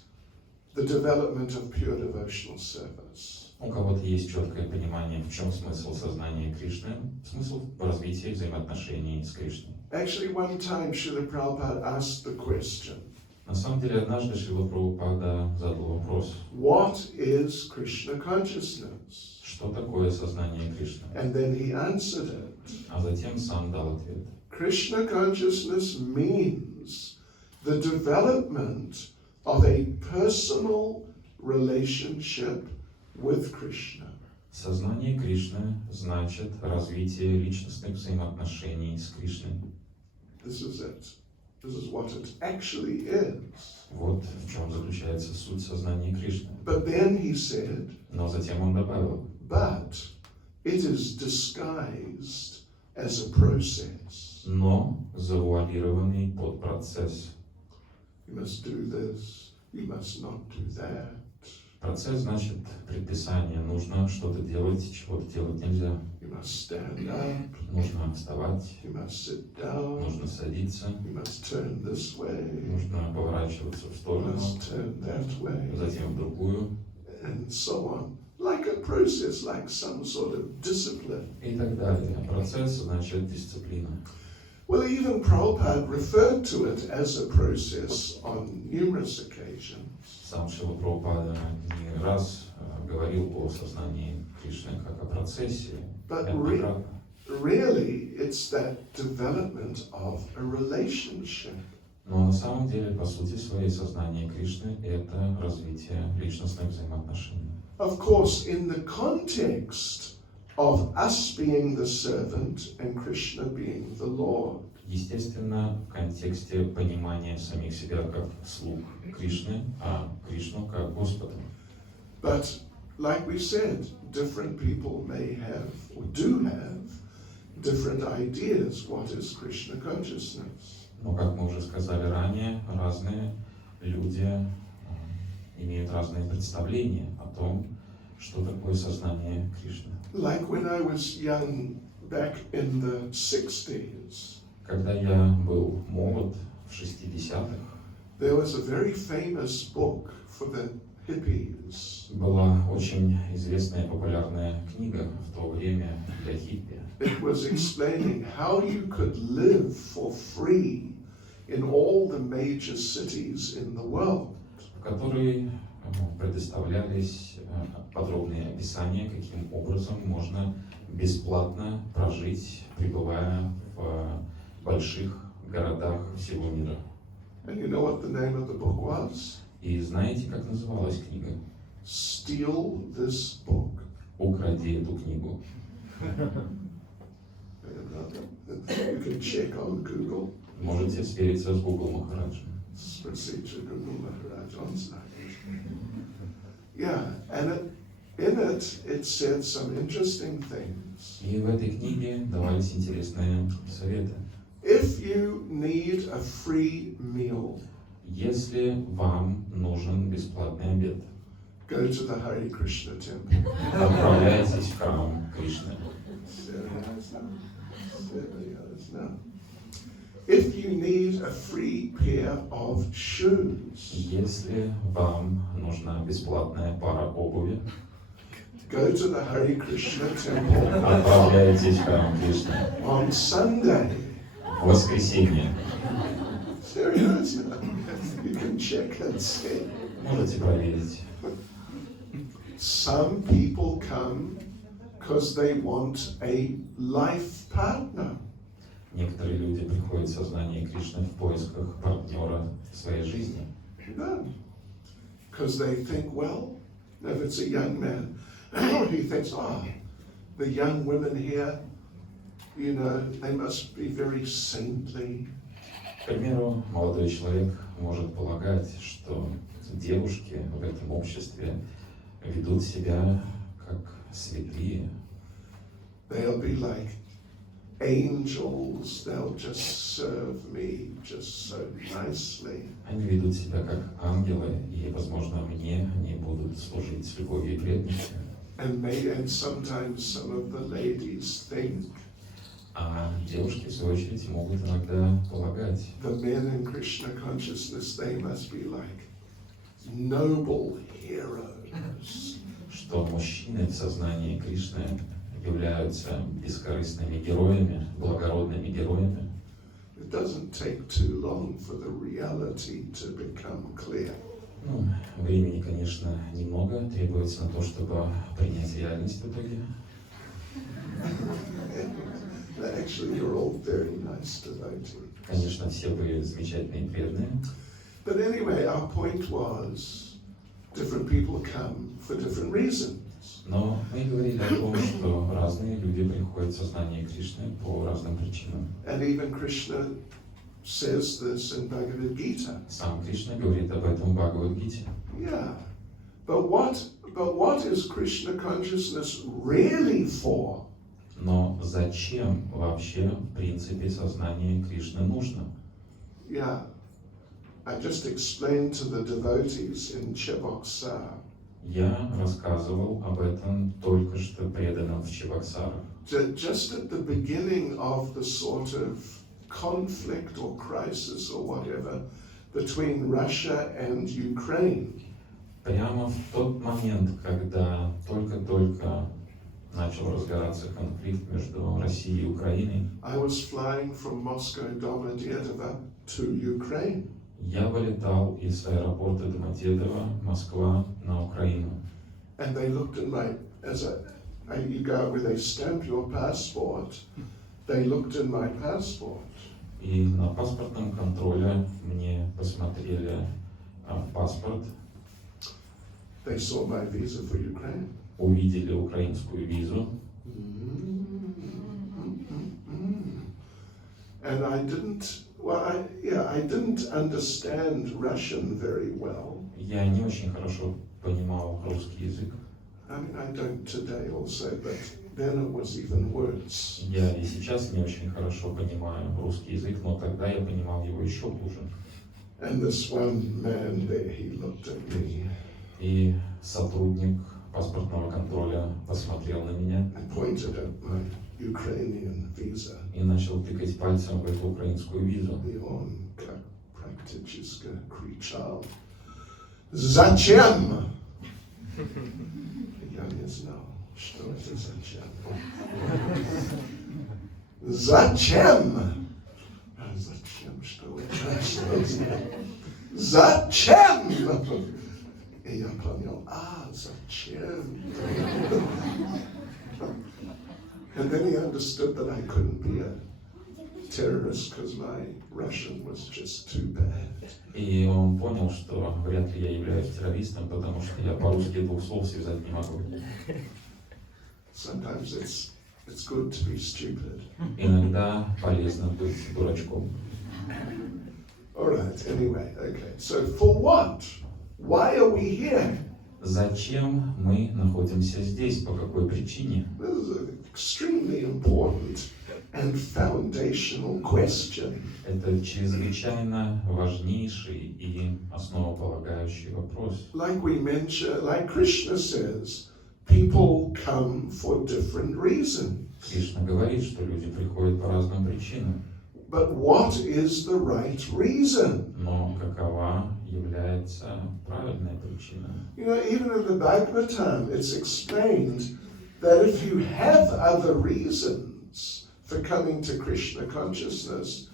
The development of pure devotional service. У кого-то есть четкое понимание, в чем смысл сознания Кришны, смысл в развитии взаимоотношений с Кришной. Actually, one time Srila Prabhupada asked the question, На самом деле, однажды Шрила Прабхупада задал вопрос, what is Krishna consciousness? что такое сознание Кришны? And then he answered it. А затем сам дал ответ. Krishna consciousness means the development of a personal relationship with Krishna. Сознание Кришны значит развитие личностных взаимоотношений с Кришной. This is it. This is what it actually is. Вот в чем заключается суть сознания Кришны. But then he said, Но затем он добавил, but it is disguised as a process. но завуалированный под процесс. You must do this, you must not do that. Процесс значит предписание. Нужно что-то делать, чего-то делать нельзя. You must stand up, Нужно вставать, you must sit down, нужно садиться, you must turn this way, нужно поворачиваться в you сторону, must turn that way, затем в другую and so on. Like a process, like some sort of discipline. и так далее. Процесс значит дисциплина. Well, even Prabhupada referred to it as a process on numerous occasions. Сам Шрила Прабхупада не раз говорил о сознании Кришны как о процессе. But неоднократно. really, it's that development of a relationship. Но на самом деле, по сути своей, сознание Кришны – это развитие личностных взаимоотношений. Of course, in the context of us being the servant and Krishna being the Lord. Естественно, в контексте понимания самих себя как слуг Кришны, а Кришну как Господа. But, like we said, different people may have, or do have, different ideas what is Krishna consciousness. Но, как мы уже сказали ранее, разные люди имеют разные представления о том, что такое сознание Кришны. Like when I was young back in the 60s, Когда я был молод в 60-х, there was a very famous book for the hippies. была очень известная популярная книга в то время для хиппи. It was explaining how you could live for free in all the major cities in the world. В которой предоставлялись подробные описания, каким образом можно бесплатно прожить, пребывая в больших городах всего мира. And you know what the name of the book was? И знаете, как называлась книга? Steal this book. «Укради эту книгу». You can check on Google. Можете свериться с Google Махараджем. Procedure Google Maharaj on site. Yeah, and in it said some interesting things. И в этой книге давались интересные советы. If you need a free meal, Если вам нужен бесплатный обед, go to the Hare Krishna temple. отправляйтесь в храм Кришны. Now, if you need a free pair of shoes, Если вам нужна бесплатная пара обуви, go to the Hare Krishna temple отправляйтесь в храм Кришны. on Sunday. В воскресенье Seriously, you can check and see. можете проверить. Some people come because they want a life partner. Некоторые люди приходят в сознание Кришны в поисках партнера в своей жизни. No. Because they think, well, if it's a young man, he thinks, the young women here, you know, they must be very saintly. К примеру, молодой человек может полагать, что девушки в этом обществе ведут себя как святые. They'll be like angels. They'll just serve me just so nicely. Они ведут себя как ангелы, и, возможно, мне они будут служить с любовью и преданностью. And sometimes some of the ladies think А девушки, в свою очередь, могут иногда полагать, the men in Krishna consciousness, they must be like noble heroes. что мужчины в сознании Кришны являются бескорыстными героями, благородными героями. It doesn't take too long for the reality to become clear. Ну, времени, конечно, немного требуется на то, чтобы принять реальность в итоге. Actually, you're all very nice devotees. Конечно, все вы замечательные и преданные. But anyway, our point was, different people come for different reasons. Но мы говорили о том, что разные люди приходят в сознание Кришны по разным причинам. And even Krishna says this in Bhagavad Gita. Сам Кришна говорит об этом в Бхагавад-гите. Yeah. But what is Krishna consciousness really for? Но зачем вообще, в принципе, сознание Кришны нужно? Yeah. I just explained to the devotees in Cheboksa. Я рассказывал об этом только что преданным в Чебоксарах. Just at the beginning of the sort of conflict or crisis or whatever between Russia and Ukraine, Прямо в тот момент, когда только-только начал разгораться конфликт между Россией и Украиной, I was flying from Moscow Domodedovo to Ukraine. я вылетал из аэропорта Домодедово, Москва, на Украину. And they looked at you go out where they stamp your passport, they looked in my passport. И на паспортном контроле мне посмотрели в паспорт, They saw my visa for Ukraine. увидели украинскую визу. And I didn't understand Russian very well. Я не очень хорошо понимал русский язык. I mean, I don't today also, but then it was even worse. Я и сейчас не очень хорошо понимаю русский язык, но тогда я понимал его еще хуже. And this one man there, he looked at me И сотрудник паспортного контроля посмотрел на меня and pointed at my Ukrainian visa. и начал тыкать пальцем в эту украинскую визу. И он как практически кричал: «Зачем?» Я не знал, что это зачем. Зачем? Зачем, что это? Зачем? И я понял, зачем? And then he understood that I couldn't be a terrorist because my Russian was just too bad. И он понял, что вряд ли я являюсь террористом, потому что я по-русски двух слов связать не могу. Sometimes it's good to be stupid. Иногда полезно быть дурачком. All right, anyway, okay. So for what? Why are we here? Зачем мы находимся здесь? По какой причине? This is extremely important. and foundational question. Это чрезвычайно важнейший и основополагающий вопрос. Like we mentioned, like Krishna says, people come for different reasons. Кришна говорит, что люди приходят по разным причинам. But what is the right reason? Но какова является правильная причина? You know, even in the Bhagavatam, it's explained that if you have other reasons for coming to Krishna consciousness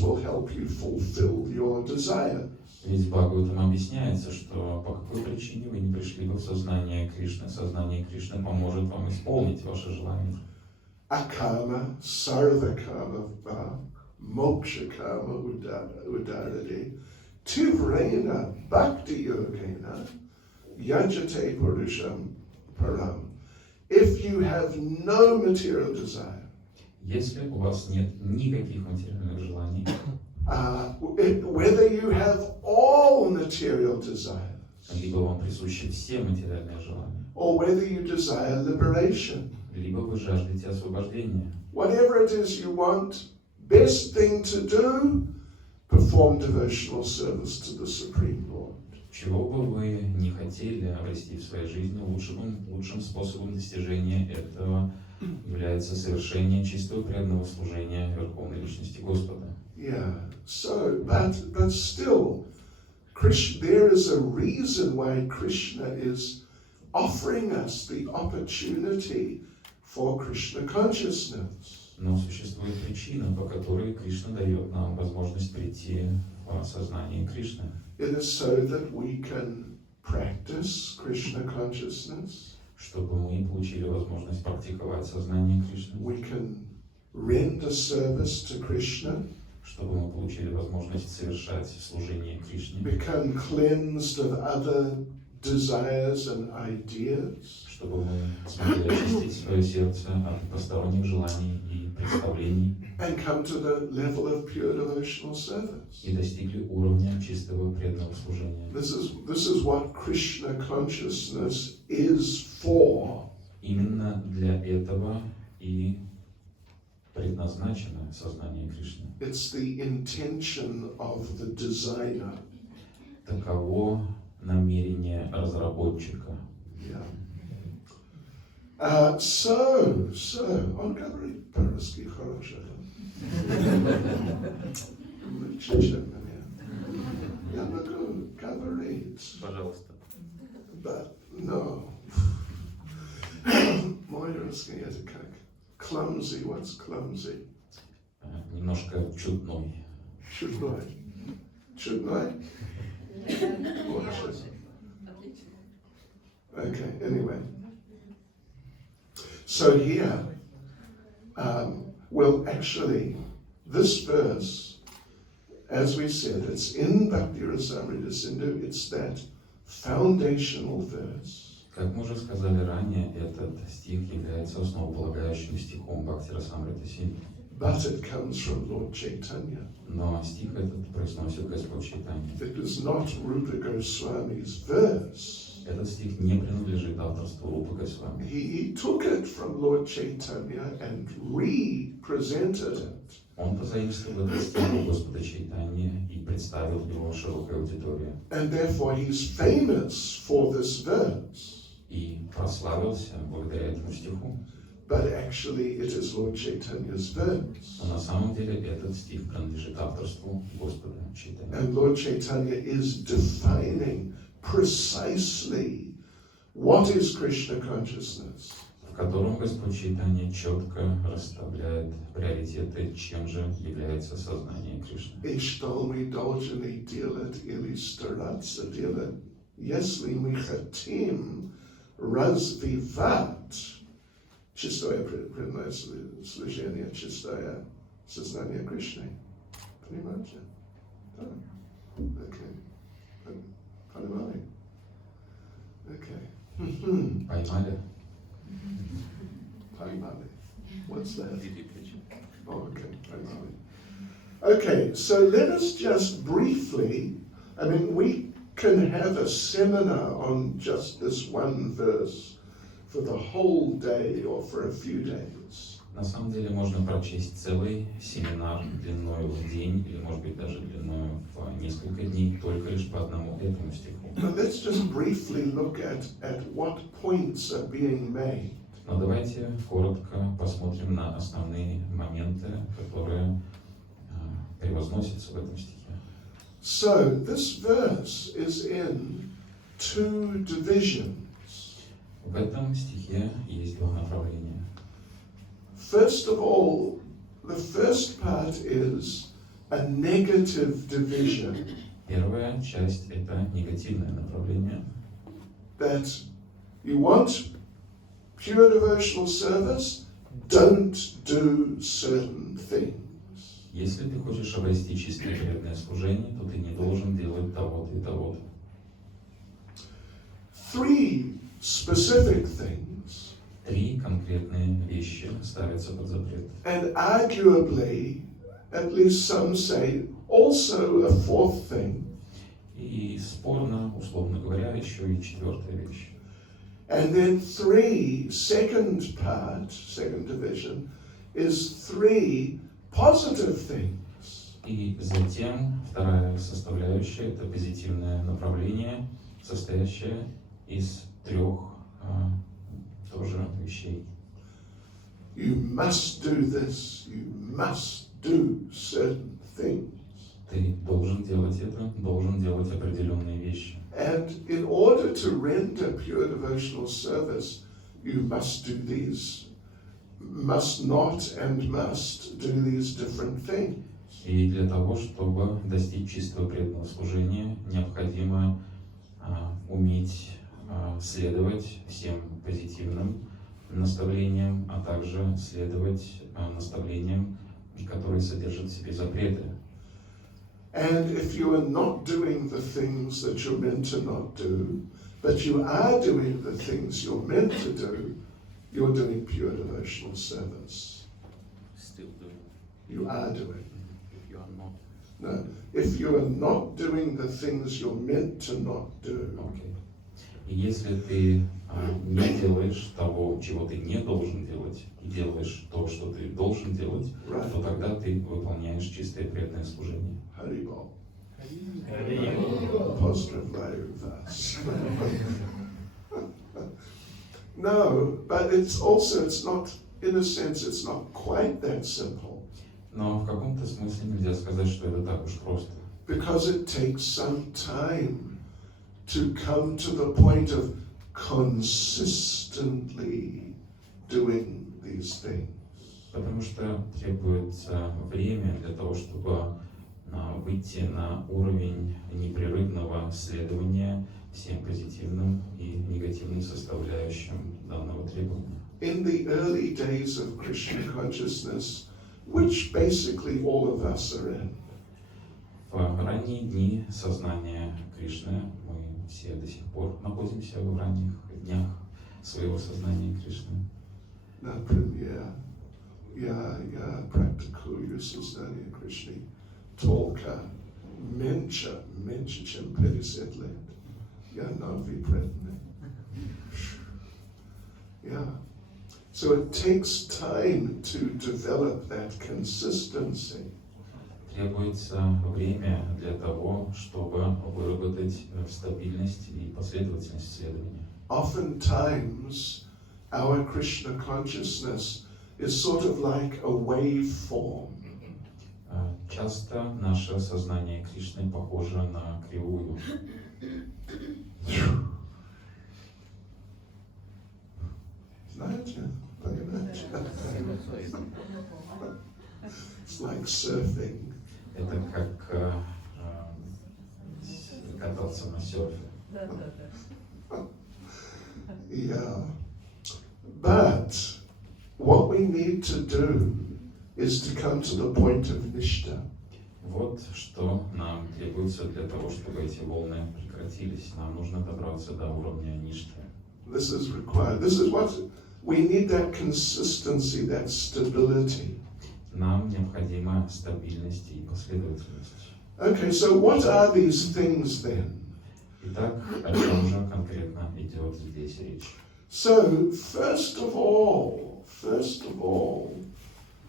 will help you fulfill your desire. Ведь в Бхагаватам объясняется, что по какой причине вы не пришли бы в сознание Кришны поможет вам исполнить ваши желания. Akama, sarvakama, moksha kama udarade, tivrena bhakti yogena, yajate purusham param. If you have no material desire, Если у вас нет никаких материальных желаний, whether you have all material desires, либо вам присущи все материальные желания, or whether you desire liberation, либо вы жаждете освобождения, whatever it is you want, best thing to do, perform devotional service to the Supreme Lord. чего бы вы не хотели обрести в своей жизни, лучшим способом достижения этого является совершение чистого преданного служения Верховной Личности Господа. Yeah, so, but still, there is a reason why Krishna is offering us the opportunity for Krishna consciousness. Но существует причина, по которой Кришна дает нам возможность прийти в сознание Кришны. It is so that we can practice Krishna consciousness. Чтобы мы получили возможность практиковать сознание Кришны. We can render service to Krishna. Чтобы мы получили возможность совершать служение Кришне. Become cleansed of other desires and ideas. Чтобы мы смогли очистить свое сердце от посторонних желаний и представлений. And come to the level of pure devotional service. И достигли уровня чистого преданного служения. This is what Krishna consciousness is for. Именно для этого и предназначено сознание Кришны. It's the intention of the designer. Таково намерение разработчика. Yeah. Он говорит по-русски хорошо. Я могу говорить. Пожалуйста. But no. Мой русский это как clumsy. What's clumsy? Немножко чудной. Чудной. Чудной? Okay, anyway. So here, well, actually, this verse, as we said, it's in Bhakti Rasamrita Sindhu, it's that foundational verse. Как мы уже сказали ранее, этот стих является основополагающим стихом Бхакти Расамрита Синдху. But it comes from Lord Chaitanya. Но стих этот произносит Господь Чайтанья. It is not Rupa Goswami's verse. Этот стих не принадлежит авторству Рупы Госвами. He took it from Lord Chaitanya and re-presented it. Он позаимствовал этот стих у Господа Чайтаньи и представил его широкой аудитории. And therefore he's famous for this verse. И прославился благодаря этому стиху. But actually it is Lord Chaitanya's verse. Но на самом деле этот стих принадлежит авторству Господа Чайтаньи. And Lord Chaitanya is defining precisely what is Krishna consciousness. В котором Господь Чайтанья четко расставляет приоритеты, чем же является сознание Кришны. Ishtalmi dolchani dilat ili staratsa dilat yesli michatim razvivat. Чистое преданное служение, чистое сознание Кришны. Понимаете? Да. Окей. Понимали? Окей. Поймали? Pаймali. What's that? Oh, okay. Pаймali. Okay, so let us just briefly, we can have a seminar on just this one verse for the whole day or for a few days. На самом деле можно прочесть целый семинар длиною в день, или может быть даже длиною в несколько дней, только лишь по одному этому стиху. Now let's just briefly look at what points are being made. Но давайте коротко посмотрим на основные моменты, которые превозносятся в этом стихе. So this verse is in two divisions. В этом стихе есть два направления. First of all, the first part is a negative division. Первая часть – это негативное направление. That you want pure devotional service, don't do certain things. Если ты хочешь обрести чистое преданное служение, то ты не должен делать того-то и того-то. Three specific things, Три конкретные вещи ставятся под запрет. and arguably, at least some say, also a fourth thing. И спорно, условно говоря, еще и четвертая вещь. And then second division, is three positive things. И затем вторая составляющая – это позитивное направление, состоящее из трех тоже вещей. You must do this, you must do certain things. Ты должен делать это, должен делать определенные вещи. And in order to render pure devotional service, you must do these, must not and must do these different things. И для того, чтобы достичь чистого преданного служения, необходимо уметь следовать всем позитивным наставлениям, а также следовать наставлениям, которые содержат в себе запреты. And if you are not doing the things that you're meant to not do, but you are doing the things you're meant to do, you're doing pure devotional service. Still doing. You are doing. If you are not. No, if you are not doing the things you're meant to not do, Okay. И если ты не делаешь того, чего ты не должен делать, и делаешь то, что ты должен делать, right? то тогда ты выполняешь чистое преданное служение. Haribol. Positive value verse. No, but it's not, in a sense, it's not quite that simple. Но в каком-то смысле нельзя сказать, что это так уж просто. Because it takes some time to come to the point of consistently doing these things. Потому что требуется время для того, чтобы выйти на уровень непрерывного следования всем позитивным и негативным составляющим данного требования. In the early days of Krishna consciousness, which basically all of us are in, В ранние дни сознания Кришны, мы все до сих пор находимся в ранних днях своего сознания Кришны. Например, я практикую сознание Кришны только меньше, чем 50 лет. Я новый преданный. Yeah. So it takes time to develop that consistency. Требуется время для того, чтобы выработать стабильность и последовательность следования. Oftentimes, our Krishna consciousness is sort of like a waveform. Часто наше сознание Кришны похоже на кривую. Знаете? Понимаете? It's like surfing. Это как кататься на серфе. Yeah. But what we need to do is to come to the point of nishta. Вот что нам требуется для того, чтобы эти волны прекратились. Нам нужно добраться до уровня ништы. This is required. This is what we need, that consistency, that stability. Нам необходима стабильность и последовательность. Okay, so what are these things then? Итак, о чем же конкретно идет здесь речь? So, first of all, first of all,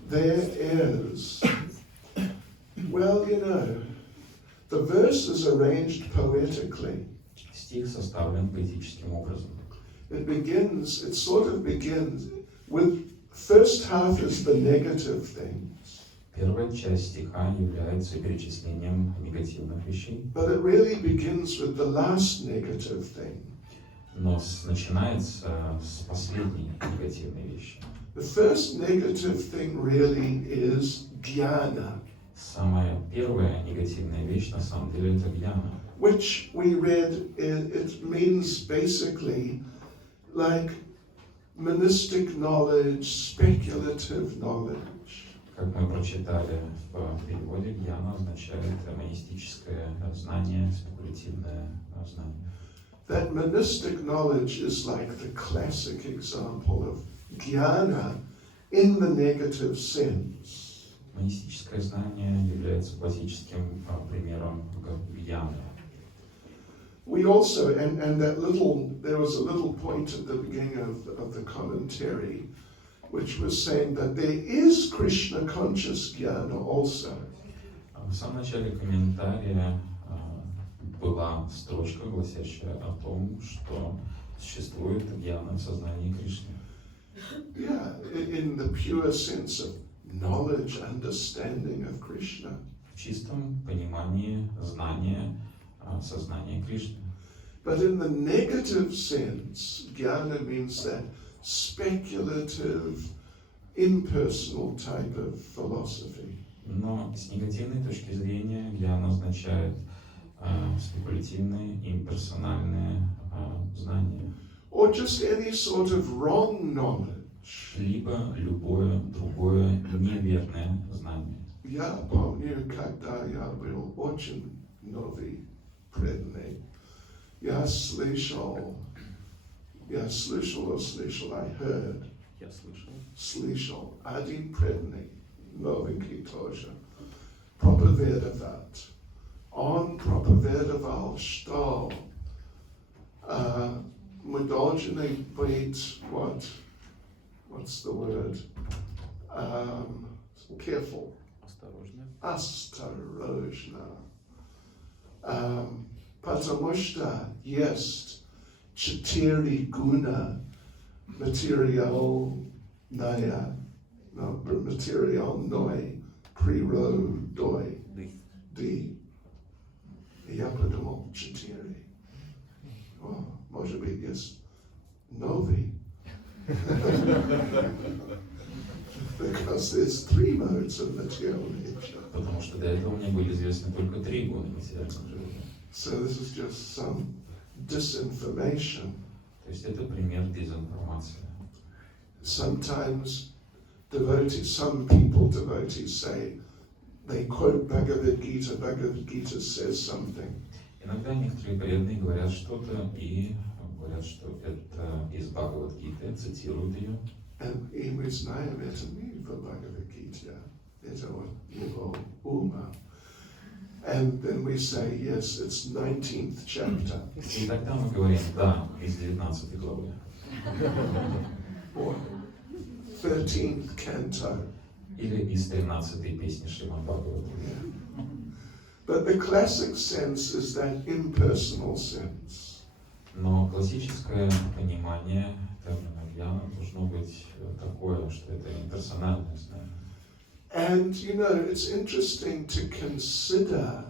there is, well, you know, the verse is arranged poetically. Стих составлен поэтическим образом. It sort of begins with, first half is the negative things. Первая часть стиха является перечислением негативных вещей. But it really begins with the last negative thing. Но начинается с последней негативной вещи. The first negative thing really is jnana, Самая первая негативная вещь на самом деле это гьяна, which we read, it means basically like monistic knowledge, speculative knowledge. как мы прочитали в переводе, гьяна означает монистическое знание, спекулятивное знание. That monistic knowledge is like the classic example of jnana in the negative sense. Монистическое знание является классическим примером гьяны. We also, and that little, there was a little point at the beginning of the commentary, which was saying that there is Krishna conscious jnana also. В самом начале комментария была строчка, гласящая о том, что существует гьяна в сознании Кришны. Yeah, in the pure sense of knowledge, understanding of Krishna. В чистом понимании знания сознания Кришны. But in the negative sense, jnana means that speculative, impersonal type of philosophy. Но с негативной точки зрения гьяна означает спекулятивное, имперсональное знание. Or just any sort of wrong knowledge. Либо любое другое неверное знание. Я помню, когда я был очень новый преданный, я слышал, I heard, Я слышал, один преданный, новенький тоже, проповедовать. Он проповедовал, что мы должны быть, what's the word? Careful. Осторожно. Потому что есть 4 гуна материальной природой. Я подумал, 4. Может быть, есть новый. Because there's 3 modes of material nature. Потому что до этого мне были известны только 3 гуна материальной жизни. So this is just some disinformation. То есть это пример дезинформации. Sometimes some devotees say, they quote Bhagavad Gita says something. Иногда некоторые преданные говорят что-то и говорят, что это из Бхагавад-гиты, цитируют ее. И мы знаем, это не в Бхагавад-гите, это его ума. And then we say, yes, it's 19th chapter. И тогда мы говорим, да, из 19 главы. Or 13th canto. Или из 13-й песни Шримад Бхагавата. But the classic sense is that impersonal sense. Но классическое понимание термина гьяна должно быть такое, что это имперсональное знание. And you know, it's interesting to consider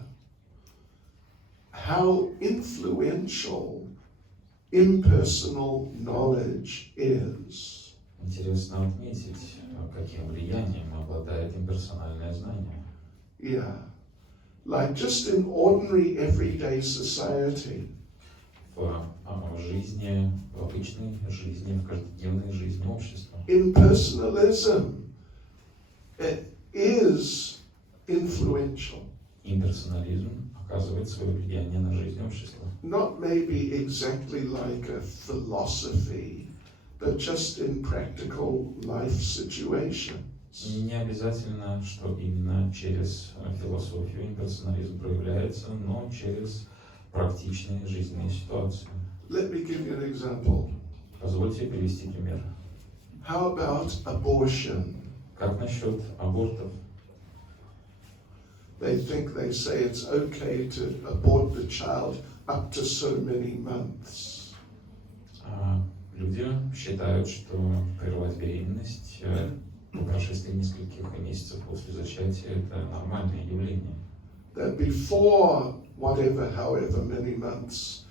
how influential impersonal knowledge is. Интересно отметить, каким влиянием обладает имперсональное знание. Yeah. Like just in ordinary everyday society. В жизни, в обычной жизни, в каждодневной жизни общества. Impersonalism is influential. Имперсонализм оказывает свое влияние на жизнь общества. Not maybe exactly like a philosophy, but just in practical life situations. Не обязательно, что именно через философию имперсонализм проявляется, но через практичные жизненные ситуации. Let me give you an example. Позвольте привести пример. How about abortion? Как насчет абортов? They say it's okay to abort the child up to so many months. Люди считают, что прервать беременность по прошествии нескольких месяцев после зачатия – это нормальное явление. That before whatever, however many months,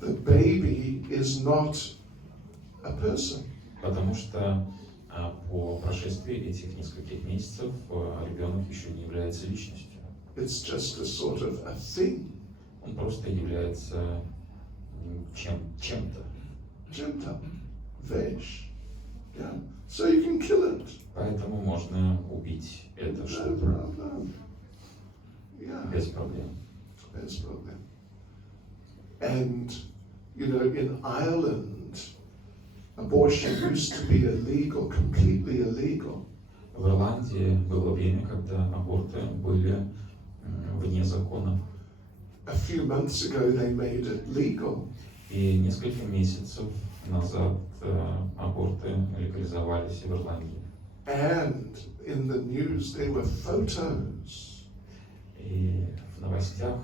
the baby is not a person. Потому что по прошествии этих нескольких месяцев ребенок еще не является личностью. It's just a sort of a thing. Он просто является чем-то. Чем-то. Вещь. Yeah. So you can kill it. Поэтому можно убить это No что-то problem. Yeah. без проблем. Bez problem. And, you know, in Ireland, abortion used to be illegal, completely illegal. В Ирландии было время, когда аборты были вне закона. A few months ago, they made it legal. И несколько месяцев назад аборты легализовались в Ирландии. And in the news, there were photos. И в новостях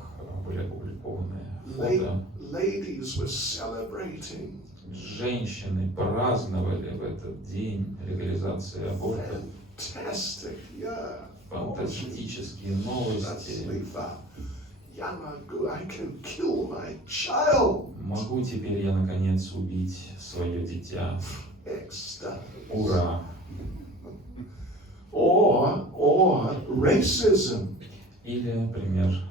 были опубликованы фото. Ladies were celebrating. Женщины праздновали в этот день легализации аборта. Fantastic, yeah. Фантастические новости. I can kill my child. Могу теперь я наконец убить свое дитя. Ecstatic. Ура! Or racism. Или пример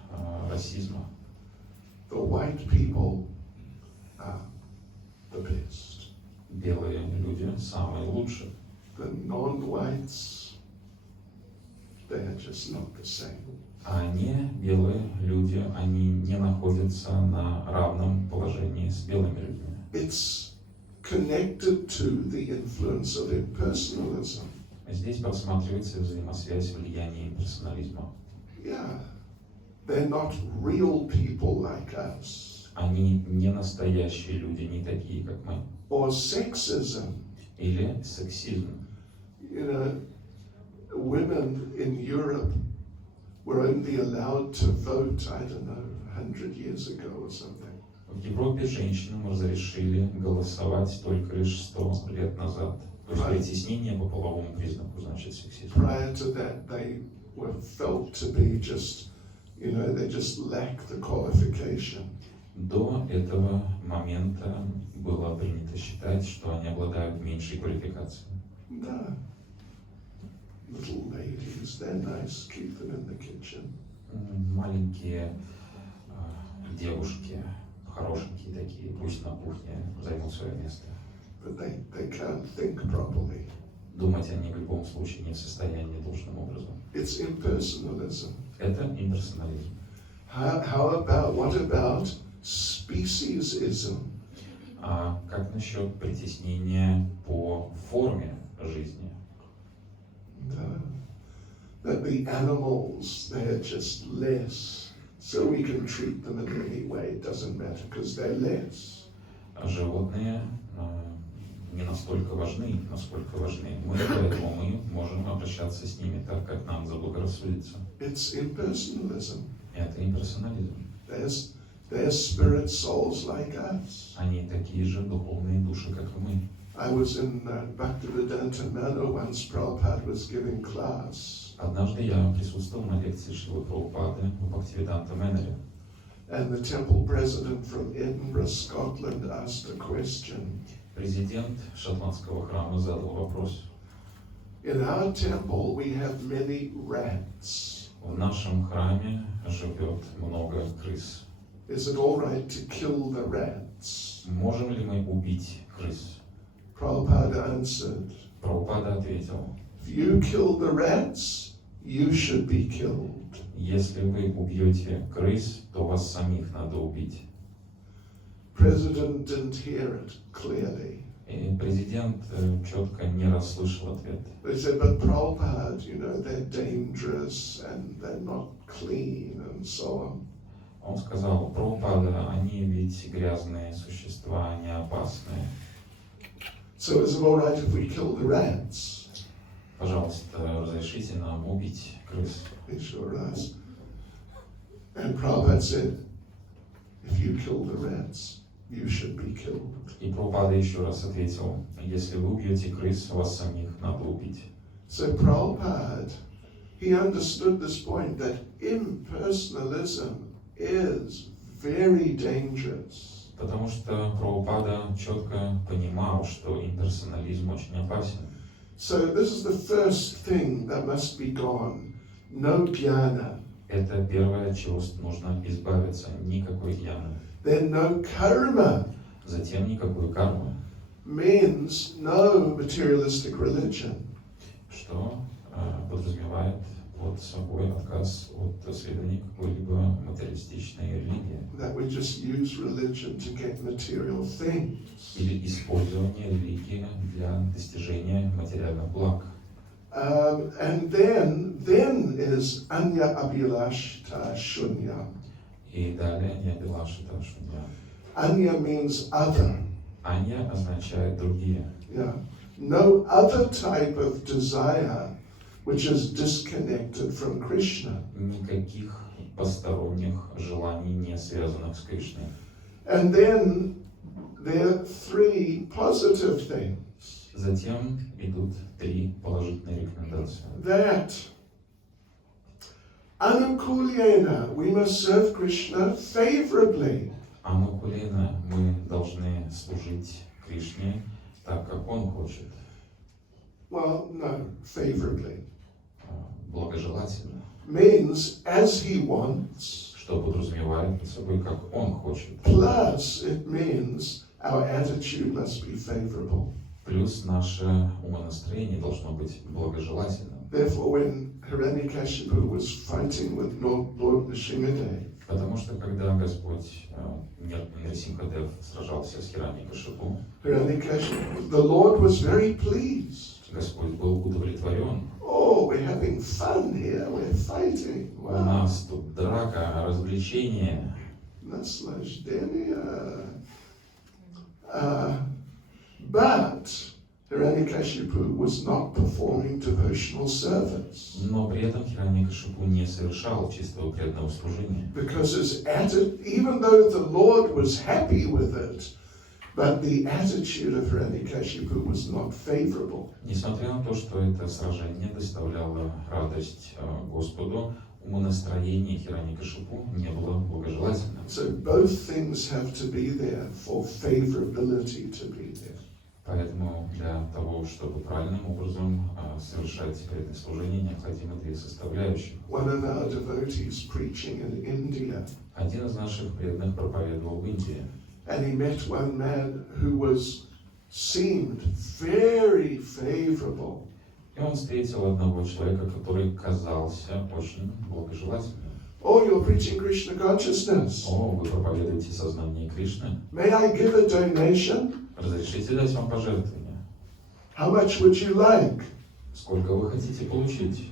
расизма. The white people are the best. Белые люди самые лучшие. The non-whites, they are just not the same. А не белые люди, они не находятся на равном положении с белыми людьми. It's connected to the influence of impersonalism. Здесь просматривается взаимосвязь влияния имперсонализма. Yeah, they're not real people like us. Они не настоящие люди, не такие, как мы. Or sexism. Или сексизм. You know, women in Europe were only allowed to vote, I don't know, 100 years ago or something. В Европе женщинам разрешили голосовать только лишь 100 лет назад. То есть притеснение по половому признаку, значит, сексизм. Prior to that, they were felt to be just, you know, they just lacked the qualification. До этого момента было принято считать, что они обладают меньшей квалификацией. Да. Little ladies, they're nice, keep them in the kitchen. Маленькие девушки, хорошенькие такие, пусть на кухне займут свое место. But they can't think properly. Думать они в любом случае не в состоянии должным образом. It's impersonalism. Это имперсонализм. What about speciesism? А как насчет притеснения по форме жизни? That the animals, they're just less, so we can treat them in any way, it doesn't matter, because they're less. Животные не настолько важны, насколько важны мы, поэтому мы можем обращаться с ними так, как нам заблагорассудится. It's impersonalism. Это имперсонализм. They're spirit souls like us. Они такие же духовные души, как и мы. I was in Bhaktivedanta Manor once. Prabhupada was giving class. Однажды я присутствовал на лекции Шрилы Прабхупады в Бхактивиданта Мэнаре. And the temple president from Edinburgh, Scotland, asked a question. Президент шотландского храма задал вопрос. In our temple we have many rats. В нашем храме живет много крыс. Is it all right to kill the rats? Можем ли мы убить крыс? Prabhupada answered, Прабхупада ответил, if you kill the rats, you should be killed. если вы убьете крыс, то вас самих надо убить. President didn't hear it clearly. И президент четко не расслышал ответ. They said, but Prabhupada, you know, they're dangerous and they're not clean and so on. Он сказал, Прабхупада, они ведь грязные существа, они опасные. So is it all right if we kill the rats? Пожалуйста, разрешите нам убить крыс. It sure is. And Prabhupada said, if you kill the rats, you should be killed. И Прабхупада еще раз ответил, если вы убьете крыс, вас самих надо убить. So Prabhupada, he understood this point that impersonalism is very dangerous. Потому что Прабхупада четко понимал, что имперсонализм очень опасен. So this is the first thing that must be gone. No jnana. Это первое, от чего нужно избавиться. Никакой гьяны. Then no karma. Затем никакой кармы. Means no materialistic religion. Что подразумевает под собой отказ от следования какой-либо материалистичной религии. That we just use religion to get material things. Или использование религии для достижения материальных благ. And then is anya abhilashta shunya. И далее нябилашита шунья. Anya means other. Анья означает другие. Yeah. No other type of desire which is disconnected from Krishna. Никаких посторонних желаний, не связанных с Кришной. And then there are three positive things. Затем идут три положительные рекомендации. That anukulyena, we must serve Krishna favorably. Анукулена, мы должны служить Кришне так, как Он хочет. Well, no, favorably. Благожелательно. Means as he wants. Что подразумевает под собой, как Он хочет. Plus, it means our attitude must be favorable. Плюс наше умонастроение должно быть благожелательным. Therefore, when Hiranyakashipu was fighting with Lord Nrsimhadev, Потому что когда Господь Нрсимхадев сражался с Хираньякашипу, the Lord was very pleased. Господь был удовлетворен. Oh, we're having fun here, we're fighting. У Wow. нас тут драка, развлечение. Naslajhdenia. But Hiranyakashipu was not performing devotional service. Но при этом Хираньякашипу не совершал чистого преданного служения. Because his attitude, even though the Lord was happy with it, but the attitude of Hiranyakashipu was not favorable. Несмотря на то, что это сражение доставляло радость Господу, умонастроение Хираньякашипу не было благожелательным. So both things have to be there for favorability to be there. Поэтому для того, чтобы правильным образом совершать преданное служение, необходимы две составляющие. One of our devotees preaching in India, Один из наших преданных проповедовал в Индии. and he met one man who seemed very favorable. И он встретил одного человека, который казался очень благожелательным. Oh, you're preaching Krishna consciousness. О, вы проповедуете сознание Кришны. May I give a donation? Разрешите дать вам пожертвование? How much would you like? Сколько вы хотите получить?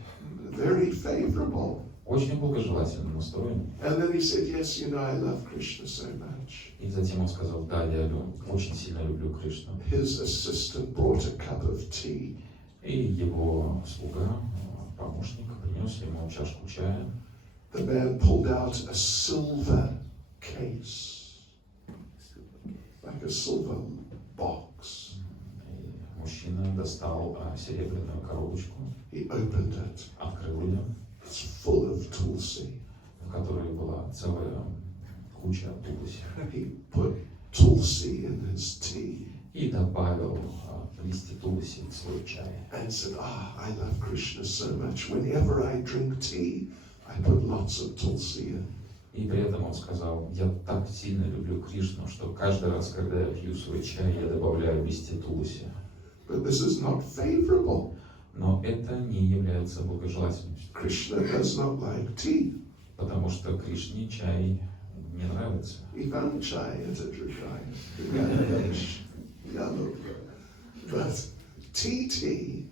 Very favorable. Очень благожелательно настроен. And then he said, yes, I love Krishna so much. И затем он сказал, да, я очень сильно люблю Кришну. His assistant brought a cup of tea. И его слуга, помощник, принес ему чашку чая. The man pulled out a silver case, like a silver box. И мужчина достал серебряную коробочку, He opened it. открыл ее, It's full of tulsi. в которой была целая куча тулси. He put tulsi in his tea И добавил листья тулси в свой чай. and said, I love Krishna so much. Whenever I drink tea, I put lots of tulsi in. И при этом он сказал, я так сильно люблю Кришну, что каждый раз, когда я пью свой чай, я добавляю листья тулси. But this is not favorable. Но это не является благожелательным, Krishna does not like tea. потому что Кришне чай не нравится. Ivan chai это другая. But tea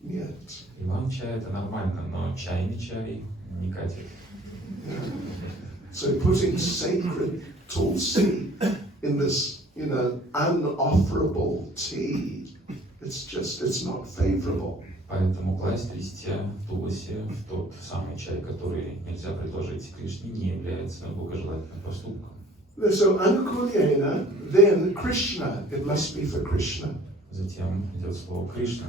нет. Иван чай это нормально, но чайный чай не катит. So putting sacred tulsi in this unofferable tea. It's not favorable. Поэтому класть листья туласи в тот самый чай, который нельзя предложить Кришне, не является благожелательным поступком. So anukulyena, then Krishna, it must be for Krishna. Затем идет слово Кришна.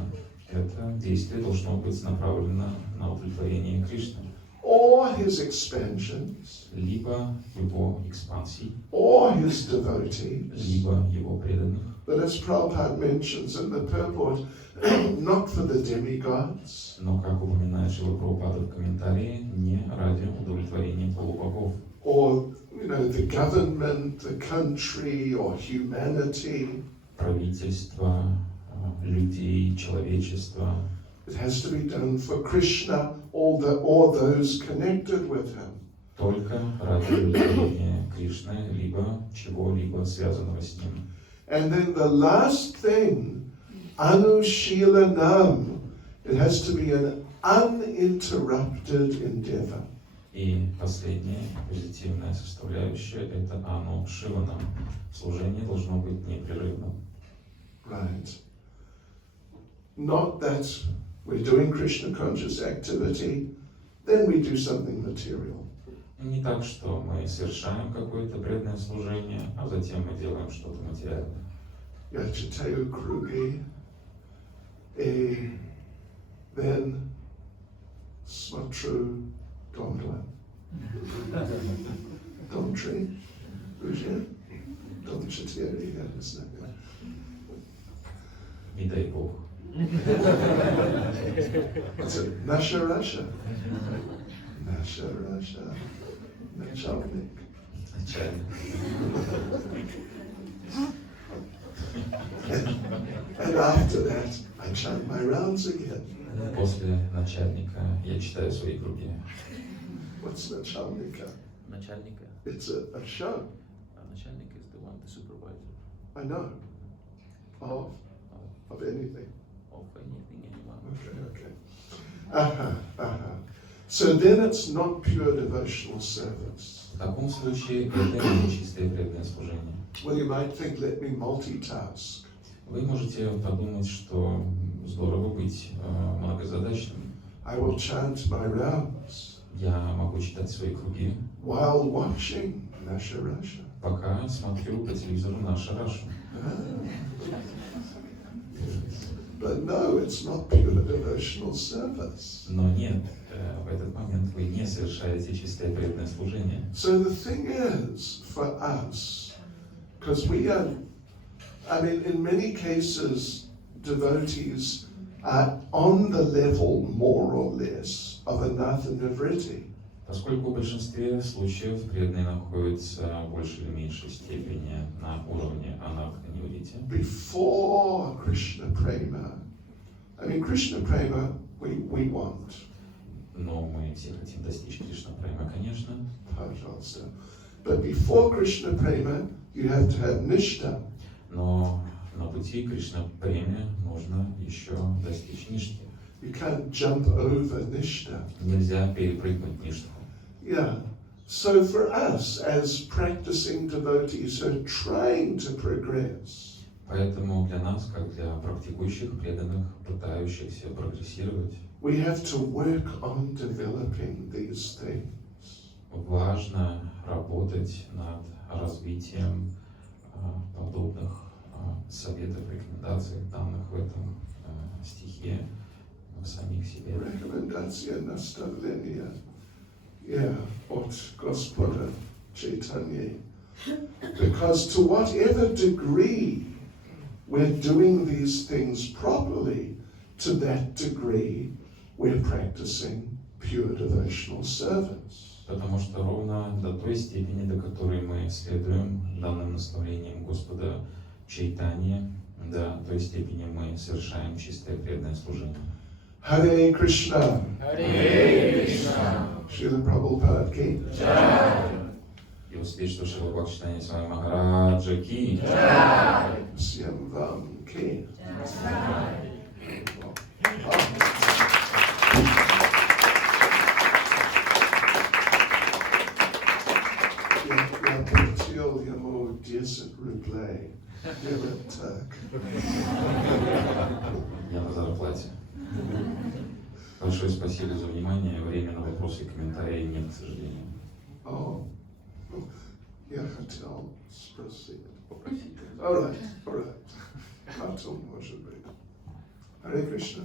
Это действие должно быть направлено на удовлетворение Кришны. Or his expansions, Либо его экспансий, or his devotees. либо его преданных. But as Prabhupada mentions in the purport, not for the demigods, Но, как упоминает Шрила Прабхупада в комментарии, не ради удовлетворения полубогов. or the government, the country, or humanity. Правительство, людей, человечество. It has to be done for Krishna or those connected with him. Только ради удовлетворения Кришны, либо чего-либо связанного с ним. And then the last thing, anushilanam, it has to be an uninterrupted endeavor. И последняя позитивная составляющая – это ану шиванам. Служение должно быть непрерывным. Right. Not that we're doing Krishna conscious activity, then we do something material. Не так, что мы совершаем какое-то преданное служение, а затем мы делаем что-то материальное. Yachitayu krugi, then smatru dongla. Domtri, Rujia, Domchatieri, isn't it? Не дай Бог. What's it? Nasha Rasha. Nasha Rasha. Nachalnik. Начальник. And after that, I chant my rounds again. После начальника я читаю свои круги. What's Nachalnika? Начальника. It's a show. Начальник is the one, the supervisor I know. Of anything. of anything, anyone. Okay. So then it's not pure devotional service. В таком случае это не чистое преданное служение. Well, you might think, let me multitask. Вы можете подумать, что здорово быть многозадачным. I will chant my rounds Я могу читать свои круги, while watching Nasha Rasha. пока смотрю по телевизору нашу Рашу. But no, it's not pure devotional service. Но нет, в этот момент вы не совершаете чистое преданное служение. So the thing is, for us, because we are, in many cases, devotees are on the level, more or less, of anatha nivritti. Поскольку в большинстве случаев преданные находятся в большей или меньшей степени на уровне анарха-ниврити. Before Krishna Prema, Krishna Prema we want. Но мы все хотим достичь Кришна Према, конечно. Pajasta. But before Krishna Prema, you have to have Nishta. Но на пути Кришна Преме нужно еще достичь Ништы. You can't jump over Nishta. Нельзя перепрыгнуть Ништху. Yeah. So for us, as practicing devotees who are trying to progress, Поэтому для нас, как для практикующих преданных, пытающихся прогрессировать, we have to work on developing these things. важно работать над развитием подобных советов, рекомендаций, данных в этом стихе, в самих себе. Rekomendacja nastavlenia. Yeah, от Господа Чайтаньи. Because to whatever degree we're doing these things properly, to that degree we're practicing pure devotional service. Потому что ровно до той степени, до которой мы следуем данным наставлениям Господа Чайтаньи, до той степени мы совершаем чистое преданное служение. Hare Krishna. Hare Krishna. Srila Prabhupada ki. Его святейшество Шрила Бхакти Свами Махараджа ки. Syam Vam ki. Я хотел ему 10 рублей. не на зарплате. Большое спасибо за внимание. Времени на вопросы и комментарии нет, к сожалению. Oh, я хотел спросить. Попросите. All right. Потом, может быть. Харе Кришна.